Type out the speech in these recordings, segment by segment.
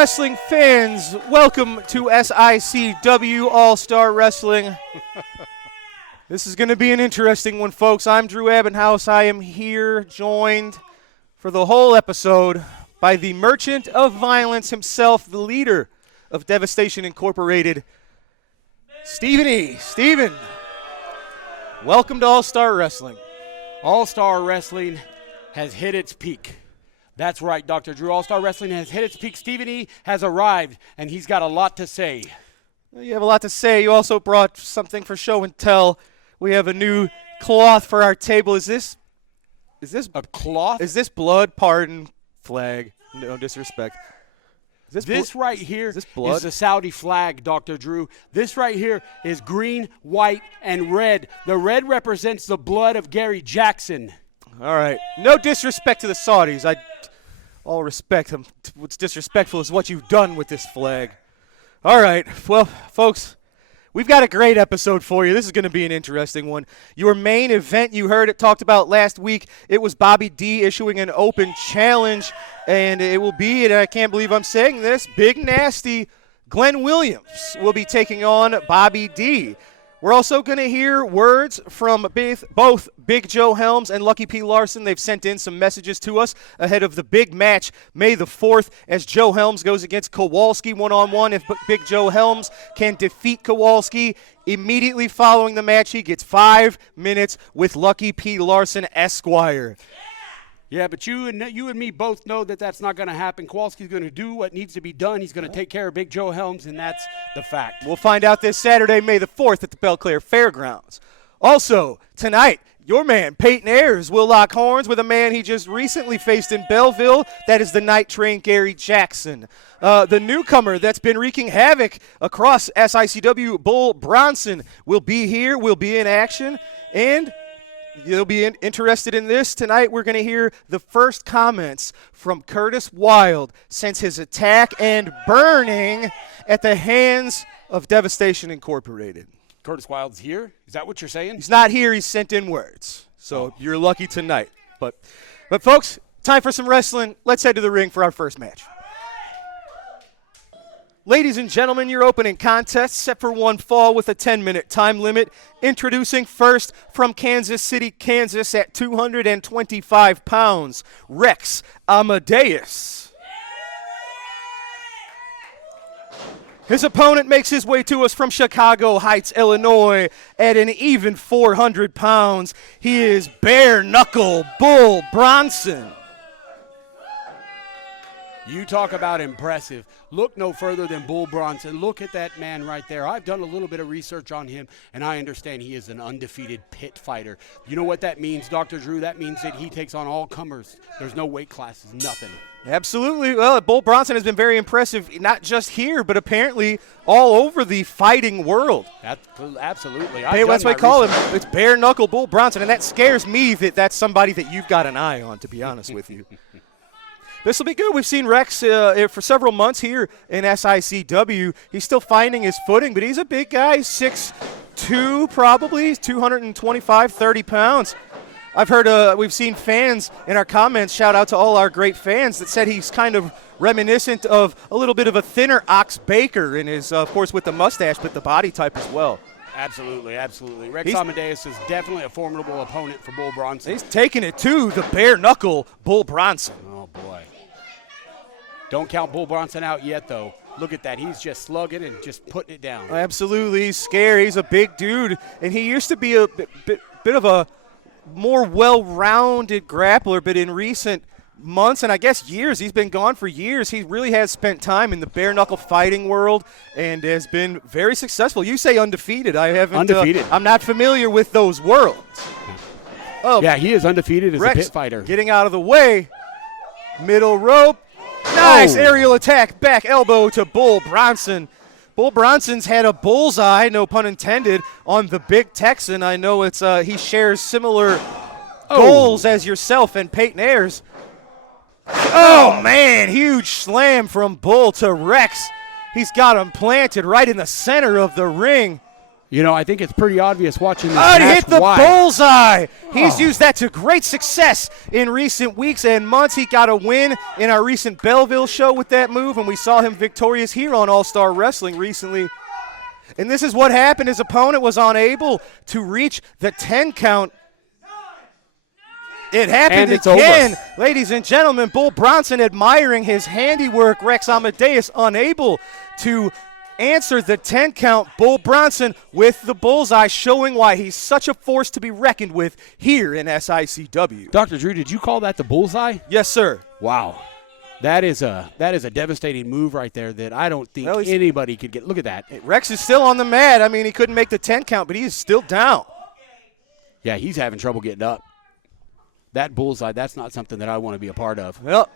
Wrestling fans, welcome to SICW All-Star Wrestling. This is going to be an interesting one, folks. I'm Drew Abbenhouse. I am here joined for the whole episode by the merchant of violence himself, the leader of Devastation Incorporated, Stephen E. Stephen, welcome to All-Star Wrestling. All-Star Wrestling has hit its peak. That's right, Dr. Drew. All-Star Wrestling has hit its peak. Stephen E. has arrived, and he's got a lot to say. You have a lot to say. You also brought something for show and tell. We have a new cloth for our table. Is this a cloth? Is this blood? Pardon, flag. No disrespect. This right here is blood? Is the Saudi flag, Dr. Drew. This right here is green, white, and red. The red represents the blood of Gary Jackson. All right. No disrespect to the Saudis. All respect them. What's disrespectful is what you've done with this flag. All right. Well, folks, we've got a great episode for you. This is going to be an interesting one. Your main event, you heard it talked about last week. It was Bobby D issuing an open challenge, and it will be, and I can't believe I'm saying this, Big Nasty Glenn Williams will be taking on Bobby D. We're also going to hear words from both Big Joe Helms and Lucky P. Larson. They've sent in some messages to us ahead of the big match May the 4th as Joe Helms goes against Kowalski one-on-one. If Big Joe Helms can defeat Kowalski, immediately following the match, he gets 5 minutes with Lucky P. Larson, Esquire. Yeah, but you and me both know that that's not going to happen. Kowalski's going to do what needs to be done. He's going to take care of Big Joe Helms, and that's the fact. We'll find out this Saturday, May the 4th at the Belclair Fairgrounds. Also, tonight, your man, Payton Ayers, will lock horns with a man he just recently faced in Belleville. That is the Night Train, Gary Jackson. The newcomer that's been wreaking havoc across SICW, Bull Bronson, will be here, will be in action, and you'll be interested in this. Tonight we're going to hear the first comments from Curtis Wilde since his attack and burning at the hands of Devastation Incorporated. Curtis Wilde's here? Is that what you're saying? He's not here. He's sent in words. So You're lucky tonight. But folks, time for some wrestling. Let's head to the ring for our first match. Ladies and gentlemen, your opening contest set for one fall with a 10-minute time limit. Introducing first from Kansas City, Kansas at 225 pounds, Rex Amadeus. His opponent makes his way to us from Chicago Heights, Illinois at an even 400 pounds. He is Bare Knuckle Bull Bronson. You talk about impressive. Look no further than Bull Bronson. Look at that man right there. I've done a little bit of research on him, and I understand he is an undefeated pit fighter. You know what that means, Dr. Drew? That means that he takes on all comers. There's no weight classes, nothing. Absolutely. Well, Bull Bronson has been very impressive, not just here, but apparently all over the fighting world. Absolutely. Hey, that's what I call him. It's Bare Knuckle Bull Bronson, and that scares me that that's somebody that you've got an eye on, to be honest with you. This will be good. We've seen Rex for several months here in SICW. He's still finding his footing, but he's a big guy. 6'2", probably. He's 225, 30 pounds. I've heard we've seen fans in our comments, shout out to all our great fans, that said he's kind of reminiscent of a little bit of a thinner Ox Baker in his, of course, with the mustache, but the body type as well. Absolutely, absolutely. Rex Amadeus is definitely a formidable opponent for Bull Bronson. He's taking it to the Bare Knuckle Bull Bronson. Oh, boy. Don't count Bull Bronson out yet, though. Look at that. He's just slugging and just putting it down. Absolutely. He's scary. He's a big dude. And he used to be a bit of a more well-rounded grappler, but in recent months and I guess years, he's been gone for years. He really has spent time in the bare knuckle fighting world and has been very successful. You say undefeated. I haven't. Undefeated. I'm not familiar with those worlds. Oh, yeah, he is undefeated as Rex a pit fighter. Getting out of the way. Middle rope. Nice aerial attack. Back elbow to Bull Bronson. Bull Bronson's had a bullseye, no pun intended, on the Big Texan. I know it's he shares similar goals as yourself and Payton Ayers. Oh, man, huge slam from Bull to Rex. He's got him planted right in the center of the ring. You know, I think it's pretty obvious watching this Oh, he match hit the why. bullseye. He's used that to great success in recent weeks and months. He got a win in our recent Belleville show with that move, and we saw him victorious here on All-Star Wrestling recently. And this is what happened. His opponent was unable to reach the 10 count. It happened again. Ladies and gentlemen, Bull Bronson admiring his handiwork. Rex Amadeus unable to answer the 10 count. Bull Bronson with the bullseye, showing why he's such a force to be reckoned with here in SICW. Dr. Drew, did you call that the bullseye? Yes, sir. Wow. That is a devastating move right there that I don't think anybody could get. Look at that. Rex is still on the mat. I mean, he couldn't make the 10 count, but he's still down. Yeah, he's having trouble getting up. That bullseye, that's not something that I want to be a part of. Well,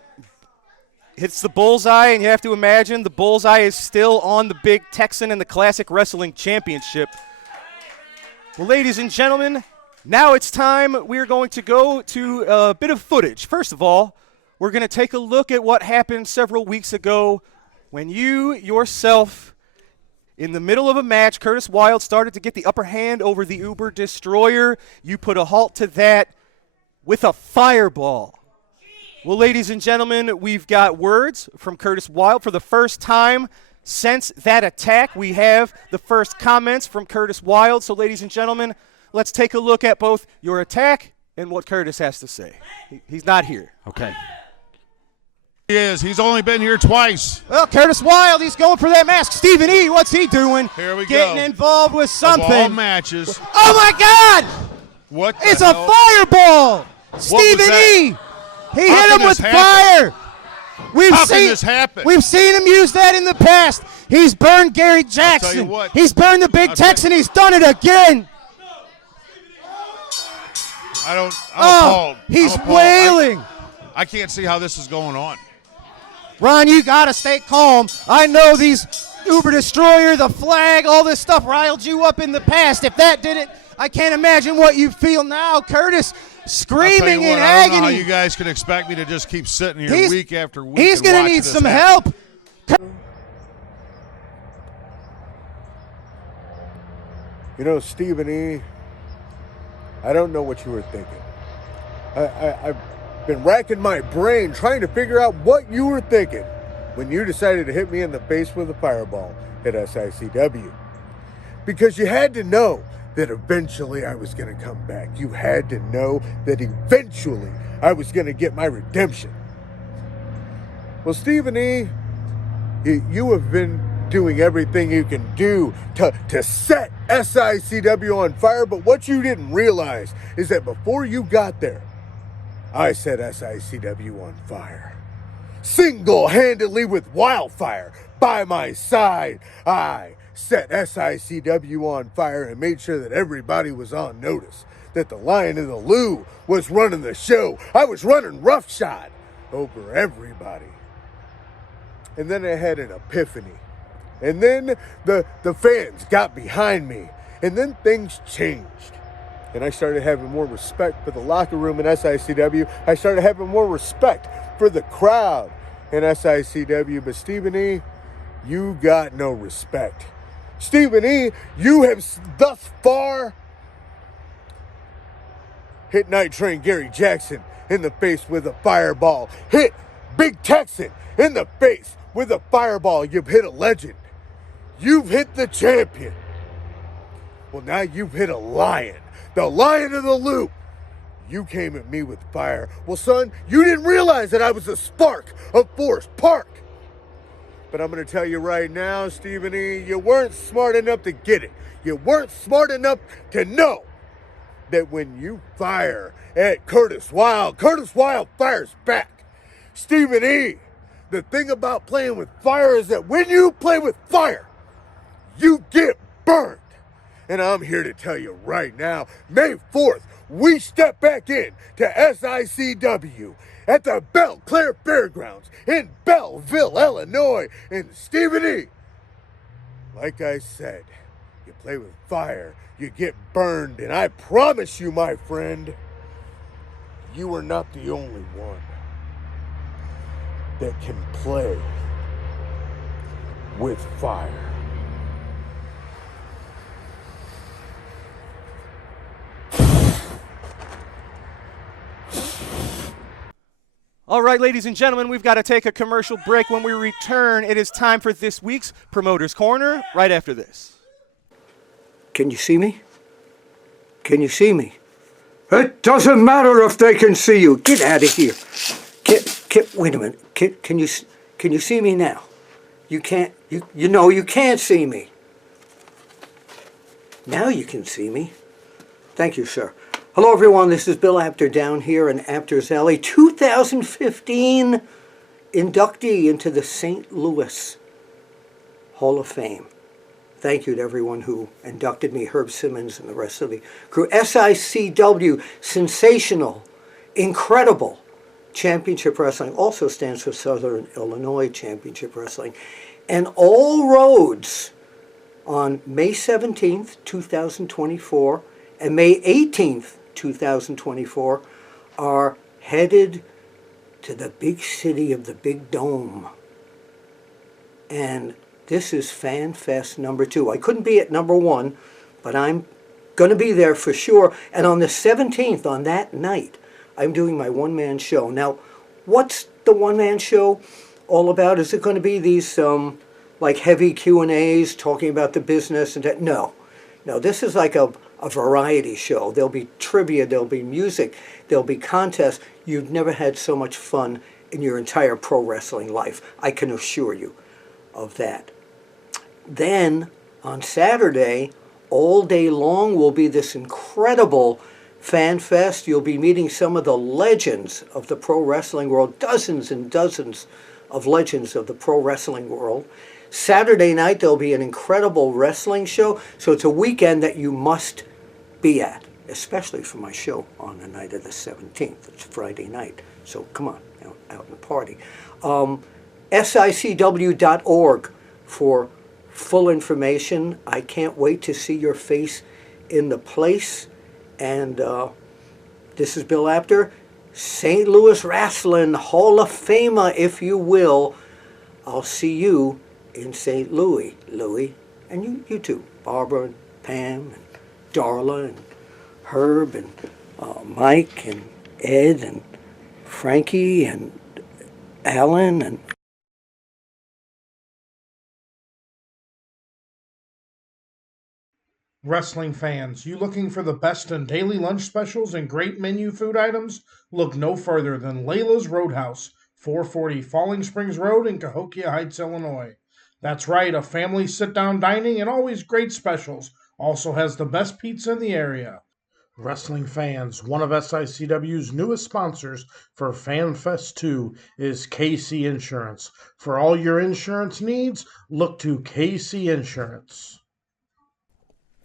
hits the bullseye, and you have to imagine the bullseye is still on the Big Texan in the Classic Wrestling Championship. Well, ladies and gentlemen, now it's time. We're going to go to a bit of footage. First of all, we're going to take a look at what happened several weeks ago when you yourself, in the middle of a match, Curtis Wilde started to get the upper hand over the Uber Destroyer. You put a halt to that with a fireball. Well, ladies and gentlemen, we've got words from Curtis Wilde. For the first time since that attack, we have the first comments from Curtis Wilde. So, ladies and gentlemen, let's take a look at both your attack and what Curtis has to say. He's not here. Okay. He is. He's only been here twice. Well, Curtis Wilde, he's going for that mask. Stephen E., what's he doing? Here we go. Getting involved with something. Of all matches. Oh, my God! What? It's a fireball! Stephen E.! He hit him with fire. How can this happen? We've seen him use that in the past. He's burned Gary Jackson. I'll tell you what. He's burned the Big Texan. He's done it again. I'm appalled. He's I'm appalled. wailing. I can't see how this is going on. Ron, you got to stay calm. I know these Uber Destroyer, the flag, all this stuff riled you up in the past. If that didn't, I can't imagine what you feel now. Curtis screaming in agony. I don't know how you guys can expect me to just keep sitting here week after week. He's going to need some help. You know, Stephen E., I don't know what you were thinking. I've been racking my brain trying to figure out what you were thinking when you decided to hit me in the face with a fireball at SICW. Because you had to know that eventually I was going to come back. You had to know that eventually I was going to get my redemption. Well, Stephen E., you have been doing everything you can do to set SICW on fire, but what you didn't realize is that before you got there, I set SICW on fire. Single-handedly with wildfire by my side, I set SICW on fire and made sure that everybody was on notice, that the Lion of the Lou was running the show. I was running roughshod over everybody. And then I had an epiphany. And then the fans got behind me. And then things changed. And I started having more respect for the locker room in SICW. I started having more respect for the crowd in SICW. But Stephen E., you got no respect. Stephen E., you have thus far hit Night Train Gary Jackson in the face with a fireball. Hit Big Texan in the face with a fireball. You've hit a legend. You've hit the champion. Well, now you've hit a lion. The Lion of the Loop. You came at me with fire. Well, son, you didn't realize that I was a spark of Forest Park. But I'm going to tell you right now, Stephen E., you weren't smart enough to get it. You weren't smart enough to know that when you fire at Curtis Wilde fires back. Stephen E., the thing about playing with fire is that when you play with fire, you get burned. And I'm here to tell you right now, May 4th, we step back in to SICW at the Belle Claire Fairgrounds in Belleville, Illinois. And Stephen E., like I said, you play with fire, you get burned. And I promise you, my friend, you are not the only one that can play with fire. All right, ladies and gentlemen, we've got to take a commercial break. When we return, it is time for this week's Promoter's Corner right after this. Can you see me? Can you see me? It doesn't matter if they can see you. Get out of here. Wait a minute. Can you see me now? You can't. You can't see me. Now you can see me. Thank you, sir. Hello, everyone. This is Bill Apter down here in Apter's Alley. 2015 inductee into the St. Louis Hall of Fame. Thank you to everyone who inducted me, Herb Simmons and the rest of the crew. SICW, sensational, incredible Championship Wrestling, also stands for Southern Illinois Championship Wrestling. And all roads on May 17th, 2024, and May 18th, 2024, are headed to the big city of the Big Dome. And this is FanFest number 2. I couldn't be at number 1, but I'm going to be there for sure. And on the 17th, on that night, I'm doing my one-man show. Now, what's the one-man show all about? Is it going to be these like heavy Q&As talking about the business and that? No, this is like a variety show. There'll be trivia, there'll be music, there'll be contests. You've never had so much fun in your entire pro wrestling life. I can assure you of that. Then on Saturday, all day long will be this incredible FanFest. You'll be meeting some of the legends of the pro wrestling world, dozens and dozens of legends of the pro wrestling world. Saturday night, there'll be an incredible wrestling show. So it's a weekend that you must be at, especially for my show on the night of the 17th. It's Friday night. So come on, out and party. SICW.org for full information. I can't wait to see your face in the place. And this is Bill Apter, St. Louis Wrestling Hall of Famer, if you will. I'll see you in St. Louis, and you too, Barbara and Pam and Darla and Herb and Mike and Ed and Frankie and Alan and Wrestling fans, you looking for the best in daily lunch specials and great menu food items? Look no further than Layla's Roadhouse, 440 Falling Springs Road in Cahokia Heights, Illinois. That's right, a family sit-down dining and always great specials. Also has the best pizza in the area. Wrestling fans, one of SICW's newest sponsors for FanFest 2 is KC Insurance. For all your insurance needs, look to KC Insurance.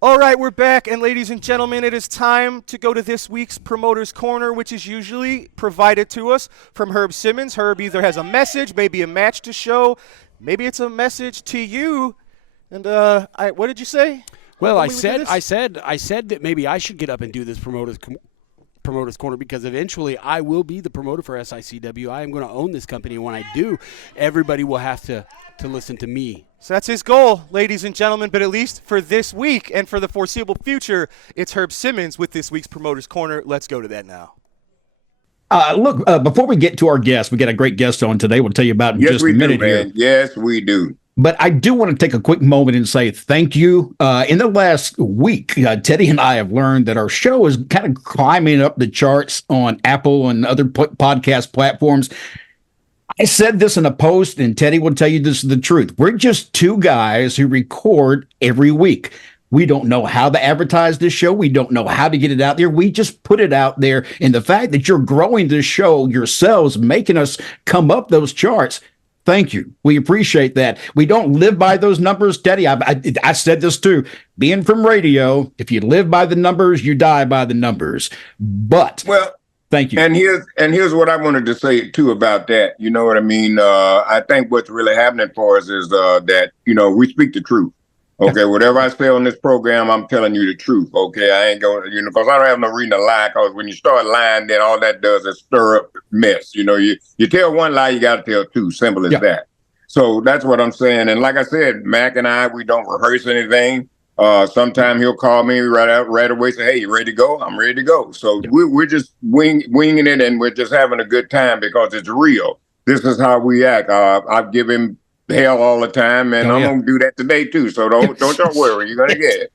All right, we're back, and ladies and gentlemen, it is time to go to this week's Promoter's Corner, which is usually provided to us from Herb Simmons. Herb either has a message, maybe a match to show, maybe it's a message to you. And what did you say? Well, I said that maybe I should get up and do this Promoter's Corner because eventually I will be the promoter for SICW. I am going to own this company, and when I do, everybody will have to listen to me. So that's his goal, ladies and gentlemen, but at least for this week and for the foreseeable future, it's Herb Simmons with this week's Promoter's Corner. Let's go to that now. Look, before we get to our guest, we got a great guest on today. We'll tell you about in just a minute here. Yes, we do. But I do want to take a quick moment and say thank you. In the last week, Teddy and I have learned that our show is kind of climbing up the charts on Apple and other podcast platforms. I said this in a post, and Teddy will tell you this is the truth. We're just two guys who record every week. We don't know how to advertise this show. We don't know how to get it out there. We just put it out there. And the fact that you're growing this show yourselves, making us come up those charts, thank you. We appreciate that. We don't live by those numbers, Teddy. I said this too. Being from radio, if you live by the numbers, you die by the numbers. But thank you. And here's what I wanted to say too about that. You know what I mean? I think what's really happening for us is that we speak the truth. Okay, whatever I say on this program, I'm telling you the truth. Okay, I ain't going, because I don't have no reason to lie. Because when you start lying, then all that does is stir up mess. You tell one lie, you got to tell two. Simple as that. So that's what I'm saying. And like I said, Mac and I, we don't rehearse anything. Sometime he'll call me right away, say, "Hey, you ready to go?" I'm ready to go. So we're just winging it, and we're just having a good time because it's real. This is how we act. I give him hell all the time, and I'm gonna do that today too. So don't y'all worry, you're gonna get it.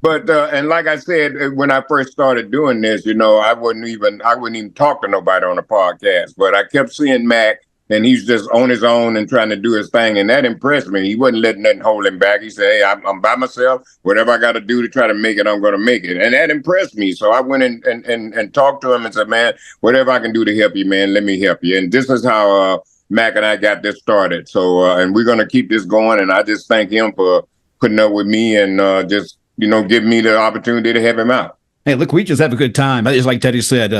But and like I said, when I first started doing this, I wouldn't even talk to nobody on the podcast. But I kept seeing Mac, and he's just on his own and trying to do his thing, and that impressed me. He wasn't letting nothing hold him back. He said, "Hey, I'm by myself. Whatever I got to do to try to make it, I'm going to make it," and that impressed me. So I went and talked to him and said, "Man, whatever I can do to help you, man, let me help you." And this is how Mac and I got this started. So and we're going to keep this going. And I just thank him for putting up with me and just giving me the opportunity to help him out. Hey, look, we just have a good time. It's like Teddy said,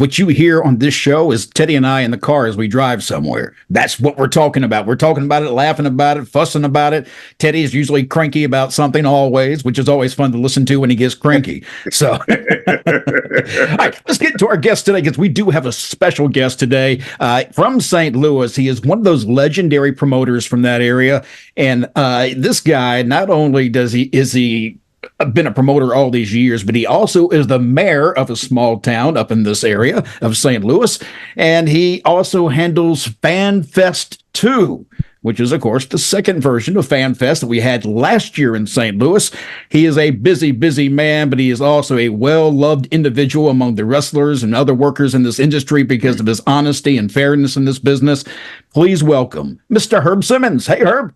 what you hear on this show is Teddy and I in the car as we drive somewhere. That's what we're talking about. We're talking about it, laughing about it, fussing about it. Teddy is usually cranky about something always, which is always fun to listen to when he gets cranky. So, all right, let's get to our guest today because we do have a special guest today from St. Louis. He is one of those legendary promoters from that area. And this guy, not only is he been a promoter all these years, but he also is the mayor of a small town up in this area of St. Louis. And he also handles FanFest 2, which is, of course, the second version of FanFest that we had last year in St. Louis. He is a busy, busy man, but he is also a well-loved individual among the wrestlers and other workers in this industry because of his honesty and fairness in this business. Please welcome Mr. Herb Simmons. Hey, Herb.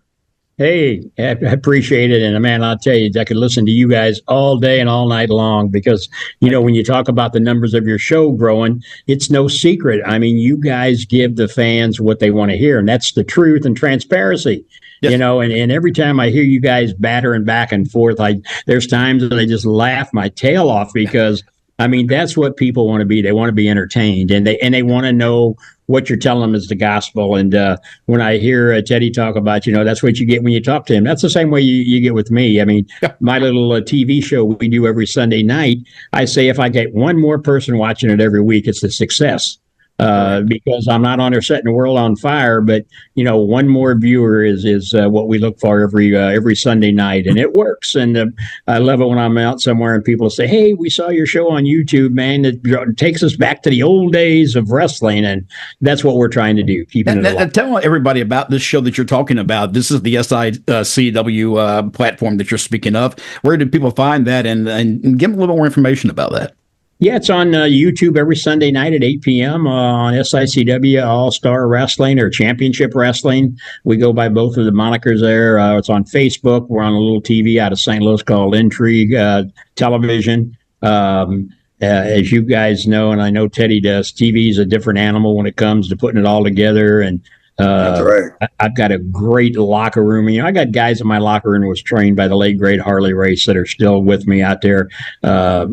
Hey, I appreciate it. And man, I'll tell you, I could listen to you guys all day and all night long because, when you talk about the numbers of your show growing, it's no secret. I mean, you guys give the fans what they want to hear, and that's the truth and transparency. Yes. And every time I hear you guys battering back and forth, there's times that I just laugh my tail off because, I mean, that's what people want to be. They want to be entertained, and they want to know what you're telling them is the gospel. And when I hear Teddy talk about, that's what you get when you talk to him. That's the same way you get with me. I mean, my little TV show we do every Sunday night, I say if I get one more person watching it every week, it's a success. Because I'm not on there setting the world on fire, but one more viewer is what we look for every Sunday night, and it works. And I love it when I'm out somewhere and people say, "Hey, we saw your show on YouTube, man." It takes us back to the old days of wrestling, and that's what we're trying to do. Keeping it alive. Tell everybody about this show that you're talking about. This is the SICW platform that you're speaking of. Where do people find that, and give them a little more information about that? Yeah, it's on YouTube every Sunday night at 8 p.m. On SICW All-Star Wrestling or Championship Wrestling. We go by both of the monikers there. It's on Facebook. We're on a little TV out of St. Louis called Intrigue Television. As you guys know, and I know Teddy does, TV is a different animal when it comes to putting it all together. And that's right. I've got a great locker room. I got guys in my locker room who was trained by the late great Harley Race that are still with me out there,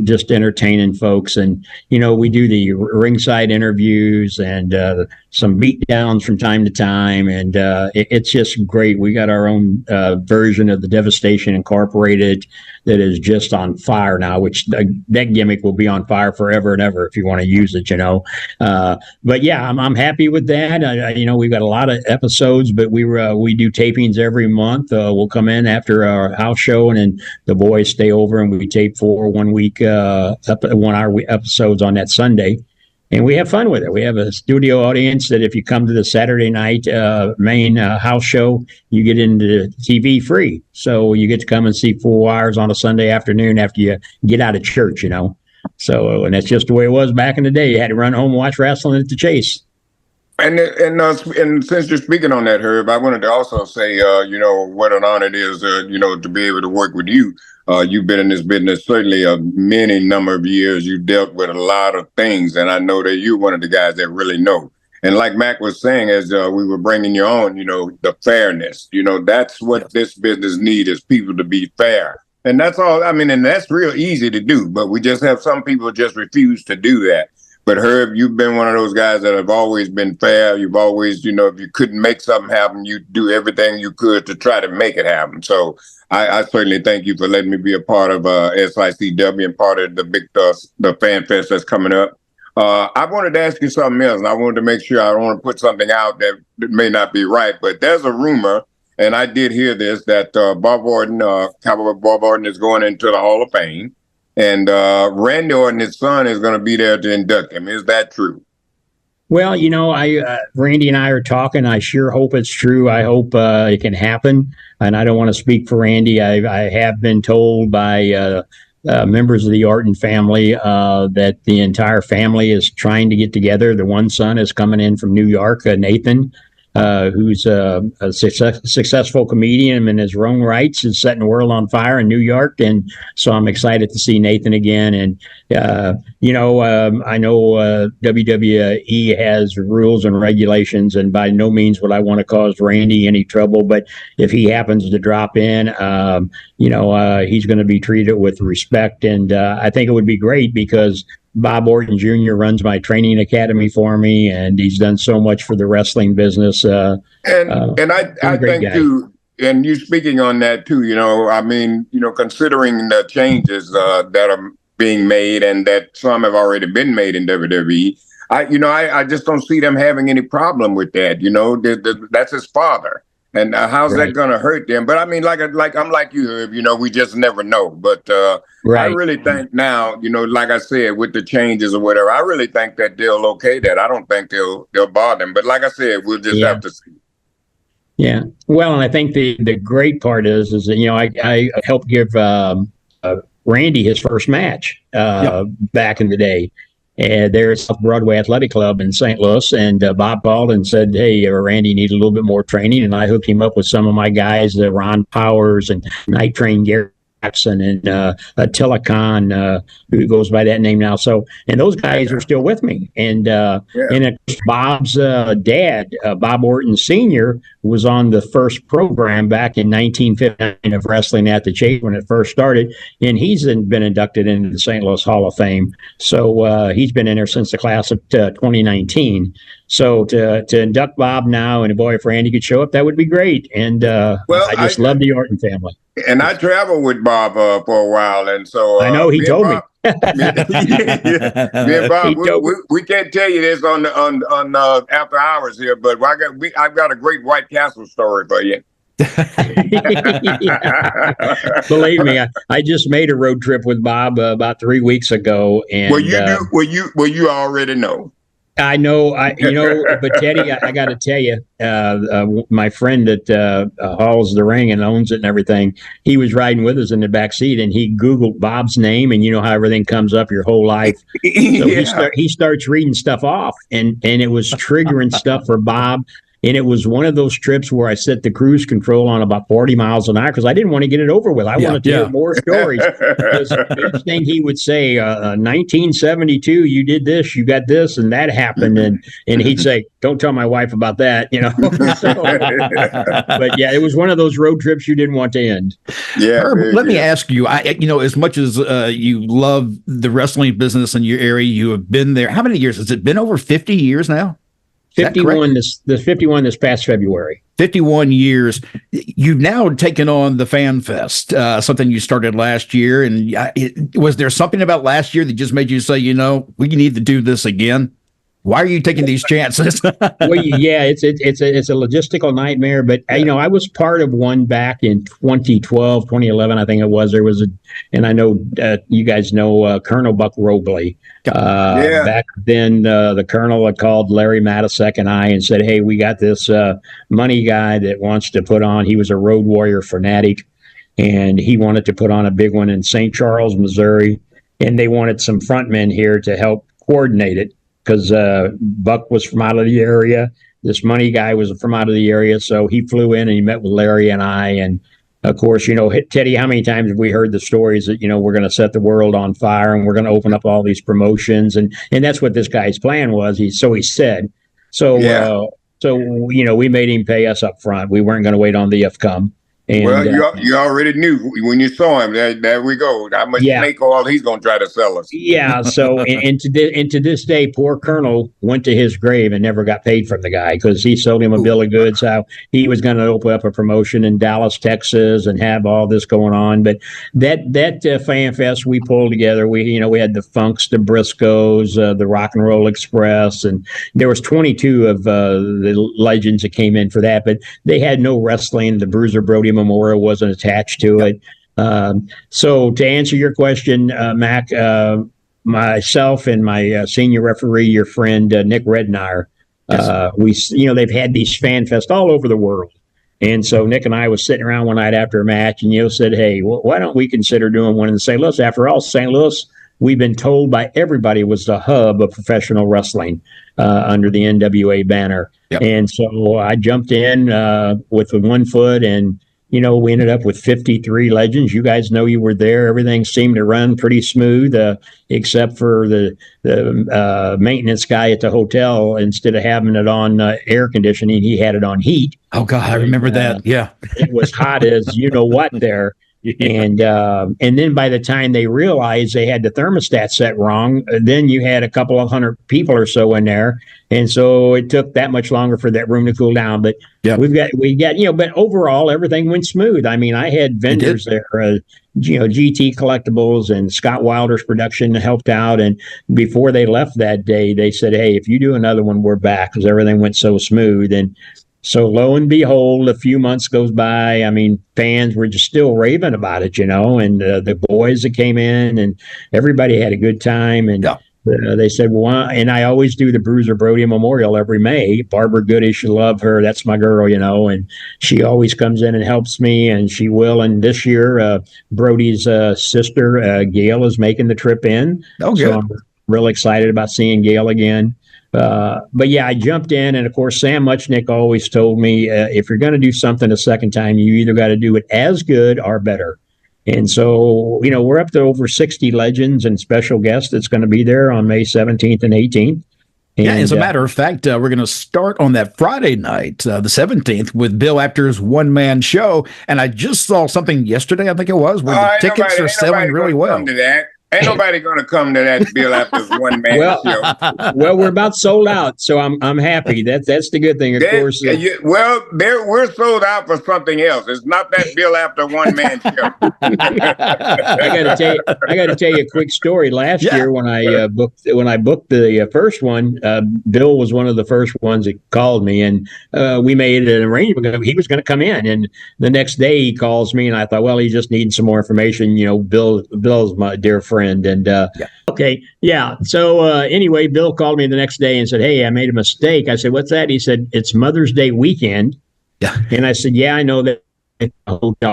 just entertaining folks. And we do the ringside interviews and some beat downs from time to time, and it's just great. We got our own version of the Devastation Incorporated that is just on fire now, which that gimmick will be on fire forever and ever if you want to use it, But yeah, I'm happy with that. We've got a lot of episodes, but we do tapings every month. We'll come in after our house show, and then the boys stay over, and we tape 4 1 hour episodes on that Sunday. And we have fun with it. We have a studio audience that if you come to the Saturday night main house show, you get into TV free. So you get to come and see 4 hours on a Sunday afternoon after you get out of church, So, and that's just the way it was back in the day. You had to run home and watch wrestling at the Chase. And since you're speaking on that, Herb, I wanted to also say, what an honor it is, to be able to work with you. You've been in this business certainly a many number of years. You dealt with a lot of things, and I know that you're one of the guys that really know. And like Mac was saying, as we were bringing you on, the fairness. That's what this business needs, is people to be fair. And that's all. I mean, and that's real easy to do, but we just have some people just refuse to do that. But Herb, you've been one of those guys that have always been fair. You've always, if you couldn't make something happen, you'd do everything you could to try to make it happen. So I certainly thank you for letting me be a part of SICW and part of the big the FanFest that's coming up. I wanted to ask you something else, and I wanted to make sure I don't want to put something out that may not be right. But there's a rumor and I did hear this, that Bob Orton, Cowboy Bob Orton is going into the Hall of Fame, and Randy Orton, his son, is going to be there to induct him. Is that true? Well, Randy and I are talking. I sure hope it's true. I hope it can happen. And I don't want to speak for Randy. I have been told by members of the Orton family that the entire family is trying to get together. The one son is coming in from New York, Nathan, who's a successful comedian in his own rights, is setting the world on fire in New York. And so I'm excited to see Nathan again. And, I know WWE has rules and regulations, and by no means would I want to cause Randy any trouble. But if he happens to drop in, he's going to be treated with respect. And I think it would be great because Bob Orton Jr. runs my training academy for me, and he's done so much for the wrestling business. And I think guy. Too, and you speaking on that too, considering the changes that are being made and that some have already been made in WWE, I just don't see them having any problem with that. That's his father. And how's that going to hurt them? But I mean, like I'm like you, Herb, we just never know. But I really think now, like I said, with the changes or whatever, I really think that they'll okay that. I don't think they'll bother them. But like I said, we'll just have to see. Yeah. Well, and I think the great part is that, I helped give Randy his first match back in the day. There at South Broadway Athletic Club in St. Louis, and Bob called and said, "Hey, Randy needs a little bit more training," and I hooked him up with some of my guys, Ron Powers and Night Train Gary Jackson and Attila Khan, who goes by that name now. So, and those guys are still with me. And Bob's dad, Bob Orton Sr., was on the first program back in 1959 of Wrestling at the Chase when it first started, and he's been inducted into the St. Louis Hall of Fame. So he's been in there since the class of 2019. So to induct Bob now, and boy, if Randy could show up, that would be great. And I just love the Orton family. And I traveled with Bob for a while, and so I know he told me. Me and Bob, we can't tell you this on after hours here, but I've got a great White Castle story for you. Believe me, I just made a road trip with Bob about 3 weeks ago, and you already know. I know, but Teddy, I got to tell you, my friend that hauls the ring and owns it and everything, he was riding with us in the back seat, and he Googled Bob's name, and you know how everything comes up your whole life. So he starts reading stuff off, and it was triggering stuff for Bob. And it was one of those trips where I set the cruise control on about 40 miles an hour because I didn't want to get it over with. I wanted to hear more stories. Each thing he would say, 1972, you did this, you got this, and that happened. And he'd say, don't tell my wife about that, But yeah, it was one of those road trips you didn't want to end. Yeah. Herb, let me ask you, as much as you love the wrestling business in your area, you have been there. How many years? Has it been over 50 years now? 51 this past February. 51 years. You've now taken on the FanFest, something you started last year. And was there something about last year that just made you say, we need to do this again? Why are you taking these chances? Well, yeah, it's a logistical nightmare. But I was part of one back in 2012, 2011, I think it was. There was and I know you guys know Colonel Buck Robley. Back then, the Colonel had called Larry Matisek and I and said, "Hey, we got this money guy that wants to put on." He was a Road Warrior fanatic, and he wanted to put on a big one in St. Charles, Missouri, and they wanted some frontmen here to help coordinate it. Because Buck was from out of the area. This money guy was from out of the area. So he flew in and he met with Larry and I. And, of course, Teddy, how many times have we heard the stories that, we're going to set the world on fire and we're going to open up all these promotions. And that's what this guy's plan was. He said. So we made him pay us up front. We weren't going to wait on the FCOM. And, well, you already knew when you saw him. There we go. How much snake oil he's going to try to sell us? Yeah. So, and to this day, poor Colonel went to his grave and never got paid from the guy because he sold him a bill of goods. How he was going to open up a promotion in Dallas, Texas, and have all this going on. But that FanFest we pulled together, we had the Funks, the Briscoes, the Rock and Roll Express, and there was 22 of the legends that came in for that. But they had no wrestling. The Bruiser Brody Memorial wasn't attached to it. So to answer your question, Mac, myself and my senior referee, your friend Nick Rednire, they've had these FanFest all over the world. And so Nick and I was sitting around one night after a match, and said, hey, why don't we consider doing one in St. Louis? After all, St. Louis, we've been told by everybody, was the hub of professional wrestling under the NWA banner. Yep. And so I jumped in with the 1 foot, and we ended up with 53 legends. You guys know you were there. Everything seemed to run pretty smooth, except for the maintenance guy at the hotel. Instead of having it on air conditioning, he had it on heat. Oh, God, I remember that. Yeah. It was hot as you-know-what there. Yeah. And then by the time they realized they had the thermostat set wrong, then you had a couple of hundred people or so in there. And so it took that much longer for that room to cool down. But we got, but overall, everything went smooth. I mean, I had vendors there, GT Collectibles and Scott Wilder's production helped out. And before they left that day, they said, hey, if you do another one, we're back, because everything went so smooth. And so lo and behold, a few months goes by. I mean, fans were just still raving about it, and the boys that came in, and everybody had a good time. And they said, well, and I always do the Bruiser Brody Memorial every May. Barbara Goodish, you love her. That's my girl, and she always comes in and helps me, and she will. And this year, Brody's sister, Gail, is making the trip in. Oh, good. So I'm real excited about seeing Gail again. But yeah, I jumped in, and of course, Sam Muchnick always told me, if you're going to do something a second time, you either got to do it as good or better. And so, we're up to over 60 legends and special guests that's going to be there on May 17th and 18th. And, as a matter of fact, we're going to start on that Friday night, the 17th, with Bill Apter's one-man show. And I just saw something yesterday, I think it was, where the tickets are selling really well. Ain't nobody going to come to that Bill Apter's one-man show. Well, we're about sold out, so I'm happy. That's the good thing, of course. We're sold out for something else. It's not that Bill Apter one-man show. I got to tell you a quick story. Last year, when I booked the first one, Bill was one of the first ones that called me, and we made an arrangement. He was going to come in, and the next day he calls me, and I thought, well, he's just needing some more information. Bill's my dear friend. And so anyway, Bill called me the next day and said, hey, I made a mistake. I said, what's that? He said, it's Mother's Day weekend. And I said, yeah, I know that. And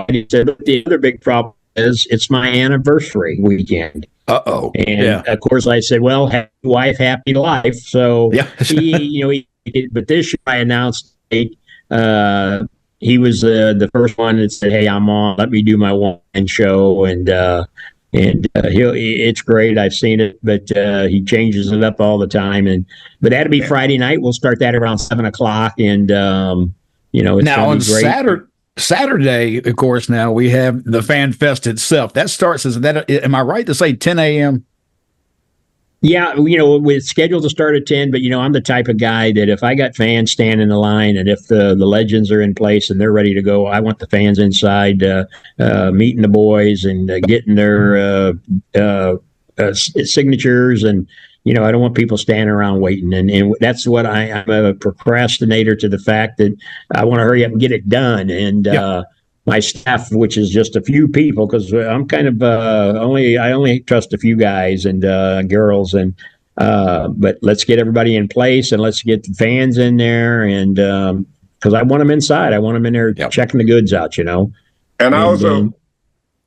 he said, but the other big problem is it's my anniversary weekend. And of course I said, well, happy wife, happy life. So he but this year I announced he was the first one that said, hey, I'm on, let me do my one show. And it's great. I've seen it, but he changes it up all the time. But that'll be Friday night. We'll start that around 7:00, and it's now on great. Saturday, of course. Now we have the FanFest itself. That starts am I right to say 10 a.m.? Yeah, we're scheduled to start at 10, but I'm the type of guy that if I got fans standing in the line, and if the legends are in place and they're ready to go, I want the fans inside meeting the boys and getting their signatures, and I don't want people standing around waiting, and that's what I'm a procrastinator to the fact that I want to hurry up and get it done. And my staff, which is just a few people, because I'm kind of I only trust a few guys and girls, and but let's get everybody in place, and let's get the fans in there, and because I want them inside, I want them in there checking the goods out, And I also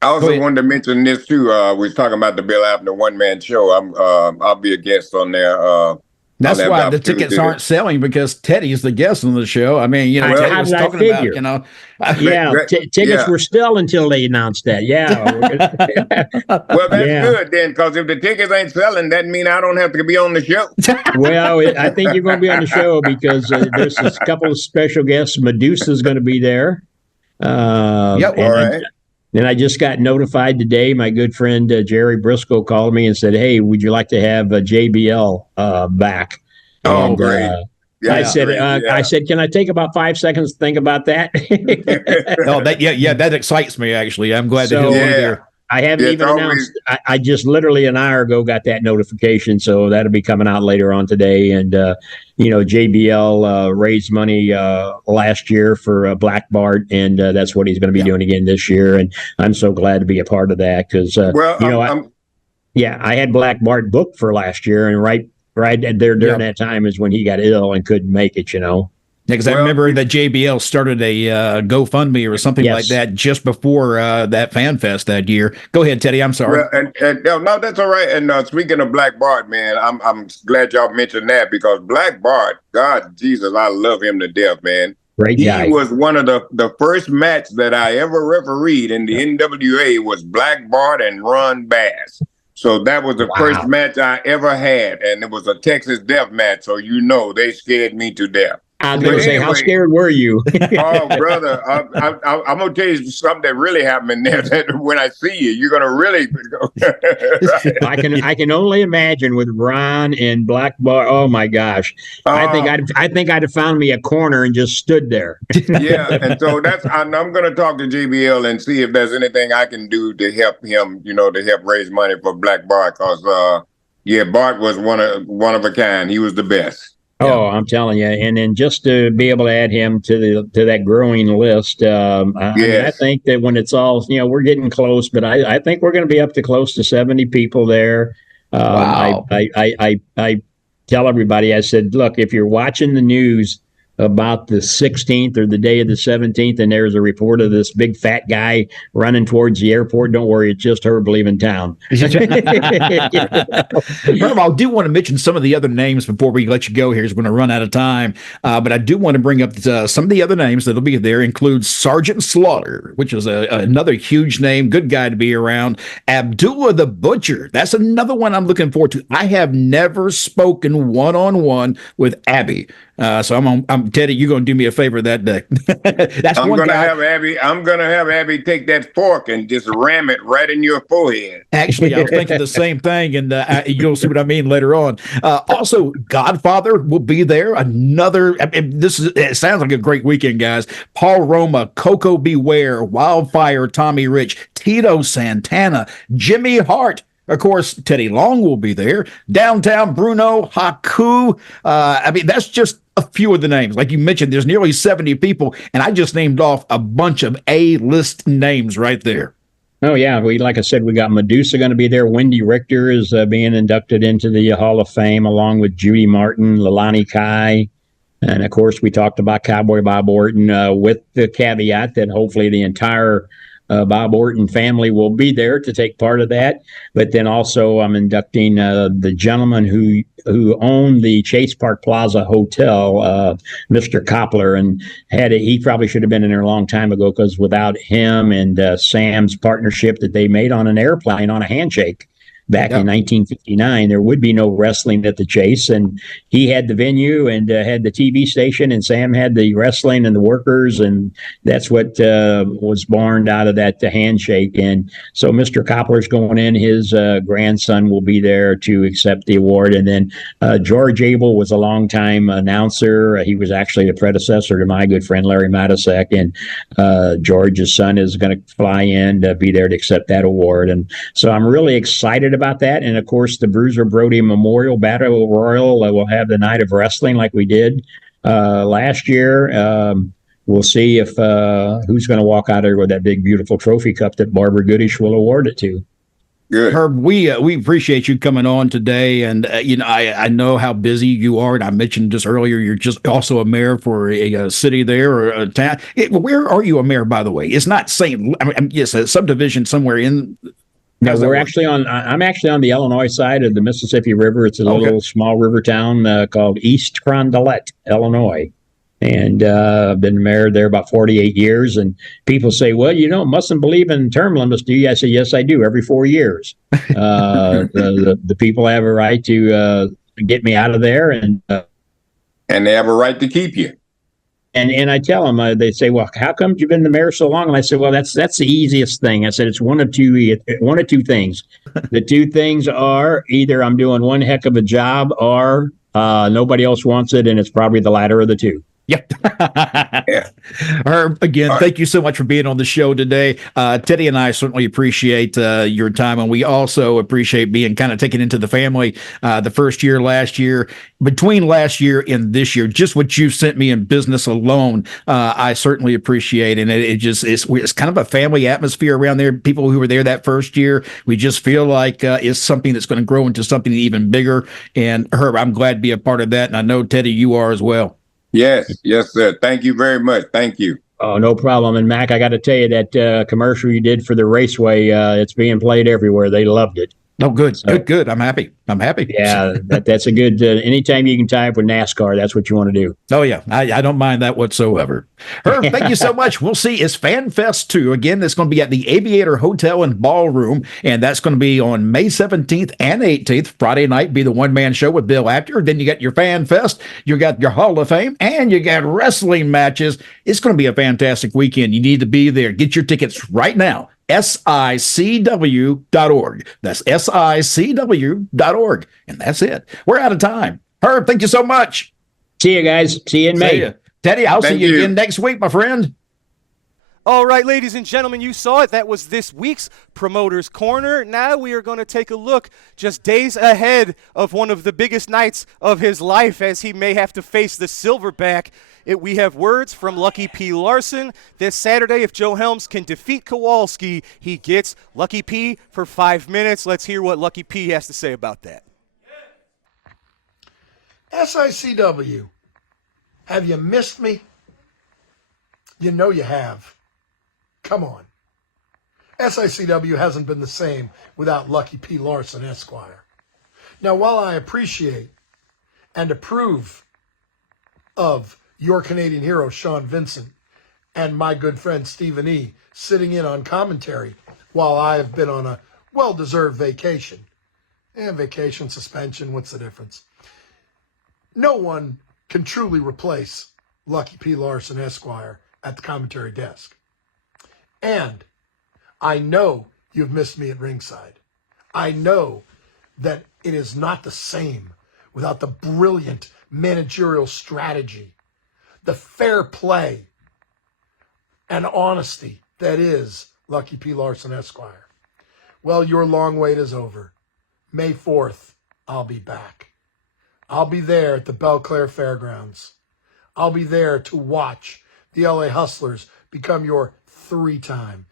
wanted to mention this too. We're talking about the Bill Apter one-man show. I'll be a guest on there. That's why the tickets aren't selling, because Teddy's the guest on the show. I mean, Teddy was talking about, tickets were still until they announced that. Yeah. Well, that's good then, because if the tickets ain't selling, that means I don't have to be on the show. Well, I think you're going to be on the show, because there's a couple of special guests. Medusa's going to be there. Yep. All right. And I just got notified today. My good friend Jerry Briscoe called me and said, "Hey, would you like to have JBL back?" Oh, And great. Yeah, I said, great, yeah. "I said, can I take about 5 seconds to think about that?" Oh, that excites me actually. I'm glad that he'll be there. I haven't Yeah, even it's announced. I just literally an hour ago got that notification, so that'll be coming out later on today. And JBL raised money last year for Black Bart, and that's what he's going to be doing again this year. And I'm so glad to be a part of that because I had Black Bart booked for last year, and right there during that time is when he got ill and couldn't make it. Because I remember that JBL started a GoFundMe or something like that just before that FanFest that year. Go ahead, Teddy. I'm sorry. Well, no, that's all right. And speaking of Black Bart, man, I'm glad y'all mentioned that because Black Bart, God, Jesus, I love him to death, man. Great guy. He was one of the first match that I ever refereed in the NWA was Black Bart and Ron Bass. So that was the first match I ever had, and it was a Texas death match. So they scared me to death. I was going to say, how scared were you? Oh, brother, I'm going to tell you something that really happened there. That when I see you, you're going to really. I can only imagine with Ron and Black Bart. Oh my gosh, I think I'd have found me a corner and just stood there. Yeah, and so I'm going to talk to JBL and see if there's anything I can do to help him. To help raise money for Black Bart, because Bart was one of a kind. He was the best. Oh, I'm telling you, and then just to be able to add him to that growing list, I think that when it's all, we're getting close, but I think we're going to be up to close to 70 people there. Wow. I tell everybody, I said, look, if you're watching the news about the 16th or the day of the 17th, and there's a report of this big fat guy running towards the airport, don't worry, it's just Herb leaving town. Herb, I do want to mention some of the other names before we let you go here. We're going to run out of time. But I do want to bring up some of the other names that'll be there include Sergeant Slaughter, which is another huge name, good guy to be around. Abdullah the Butcher. That's another one I'm looking forward to. I have never spoken one-on-one with Abby. So I'm Teddy, you're gonna do me a favor that day. I'm gonna have Abby take that fork and just ram it right in your forehead. Actually, I was thinking the same thing, and you'll see what I mean later on. Also, Godfather will be there. It sounds like a great weekend, guys. Paul Roma, Coco Beware, Wildfire, Tommy Rich, Tito Santana, Jimmy Hart. Of course, Teddy Long will be there. Downtown Bruno, Haku. That's just a few of the names. Like you mentioned, there's nearly 70 people, and I just named off a bunch of A-list names right there. Oh, yeah. Like I said, we got Medusa going to be there. Wendy Richter is being inducted into the Hall of Fame, along with Judy Martin, Leilani Kai. And, of course, we talked about Cowboy Bob Orton with the caveat that hopefully the entire Bob Orton family will be there to take part of that. But then also I'm inducting the gentleman who owned the Chase Park Plaza Hotel, Mr. Koppler, and he probably should have been in there a long time ago, because without him and Sam's partnership that they made on an airplane on a handshake back in 1959, there would be no wrestling at the Chase. And he had the venue and had the TV station, and Sam had the wrestling and the workers, and that's what was born out of that handshake. And so Mr. Koppler's going in. His grandson will be there to accept the award. And then George Abel was a longtime announcer. He was actually the predecessor to my good friend Larry Matisek, and George's son is going to fly in to be there to accept that award. And so I'm really excited about that. And of course, the Bruiser Brody Memorial Battle Royal will have the night of wrestling like we did last year. We'll see if who's going to walk out there with that big, beautiful trophy cup that Barbara Goodish will award it to. Good. Herb, we appreciate you coming on today, and I know how busy you are, and I mentioned just earlier you're just also a mayor for a city there or a town. Where are you a mayor, by the way? It's not St. Yes, a subdivision somewhere in. No, I'm actually on the Illinois side of the Mississippi River. It's a little small river town called East Carondelet, Illinois. And I've been mayor there about 48 years. And people say, well, mustn't believe in term limits, do you? I say, yes, I do. Every 4 years. The people have a right to get me out of there. And they have a right to keep you. And I tell them, they say, well, how come you've been the mayor so long? And I said, well, that's the easiest thing. I said, it's one of two things. The two things are either I'm doing one heck of a job or nobody else wants it, and it's probably the latter of the two. Yep. Yeah. Herb, again, All right. thank you so much for being on the show today. Teddy and I certainly appreciate your time, and we also appreciate being kind of taken into the family the first year, last year, between last year and this year. Just what you sent me in business alone, I certainly appreciate, and it's kind of a family atmosphere around there. People who were there that first year, we just feel like it's something that's going to grow into something even bigger. And Herb, I'm glad to be a part of that, and I know Teddy, you are as well. Yes, sir. Thank you very much. Thank you. Oh, no problem. And Mac, I got to tell you that commercial you did for the Raceway, it's being played everywhere. They loved it. Oh, good, good. I'm happy. Yeah, that's a good. Anytime you can tie up with NASCAR, that's what you want to do. Oh yeah, I don't mind that whatsoever. Herb, thank you so much. We'll see. It's FanFest 2 again. That's going to be at the Aviator Hotel and Ballroom, and that's going to be on May 17th and 18th. Friday night be the one-man show with Bill Apter. Then you got your FanFest, you got your Hall of Fame, and you got wrestling matches. It's going to be a fantastic weekend. You need to be there. Get your tickets right now. SICW.org. That's SICW.org. And that's it. We're out of time. Herb, thank you so much. See you guys. See you in May. Ya. Teddy, I'll see Thank you you again next week, my friend. All right, ladies and gentlemen, you saw it. That was this week's Promoter's Corner. Now we are going to take a look just days ahead of one of the biggest nights of his life as he may have to face the Silverback. We have words from Lucky P. Larson. This Saturday, if Joe Helms can defeat Kowalski, he gets Lucky P for 5 minutes. Let's hear what Lucky P has to say about that. SICW, have you missed me? You know you have. Come on. SICW hasn't been the same without Lucky P. Larson, Esquire. Now, while I appreciate and approve of your Canadian hero, Sean Vincent, and my good friend Stephen E. sitting in on commentary while I have been on a well-deserved vacation. Vacation, suspension, what's the difference? No one can truly replace Lucky P. Larson, Esquire, at the commentary desk. And I know you've missed me at ringside. I know that it is not the same without the brilliant managerial strategy, the fair play and honesty that is Lucky P. Larson, Esquire. Well, your long wait is over. May 4th, I'll be back. I'll be there at the Belclair Fairgrounds. I'll be there to watch the LA Hustlers become your three-time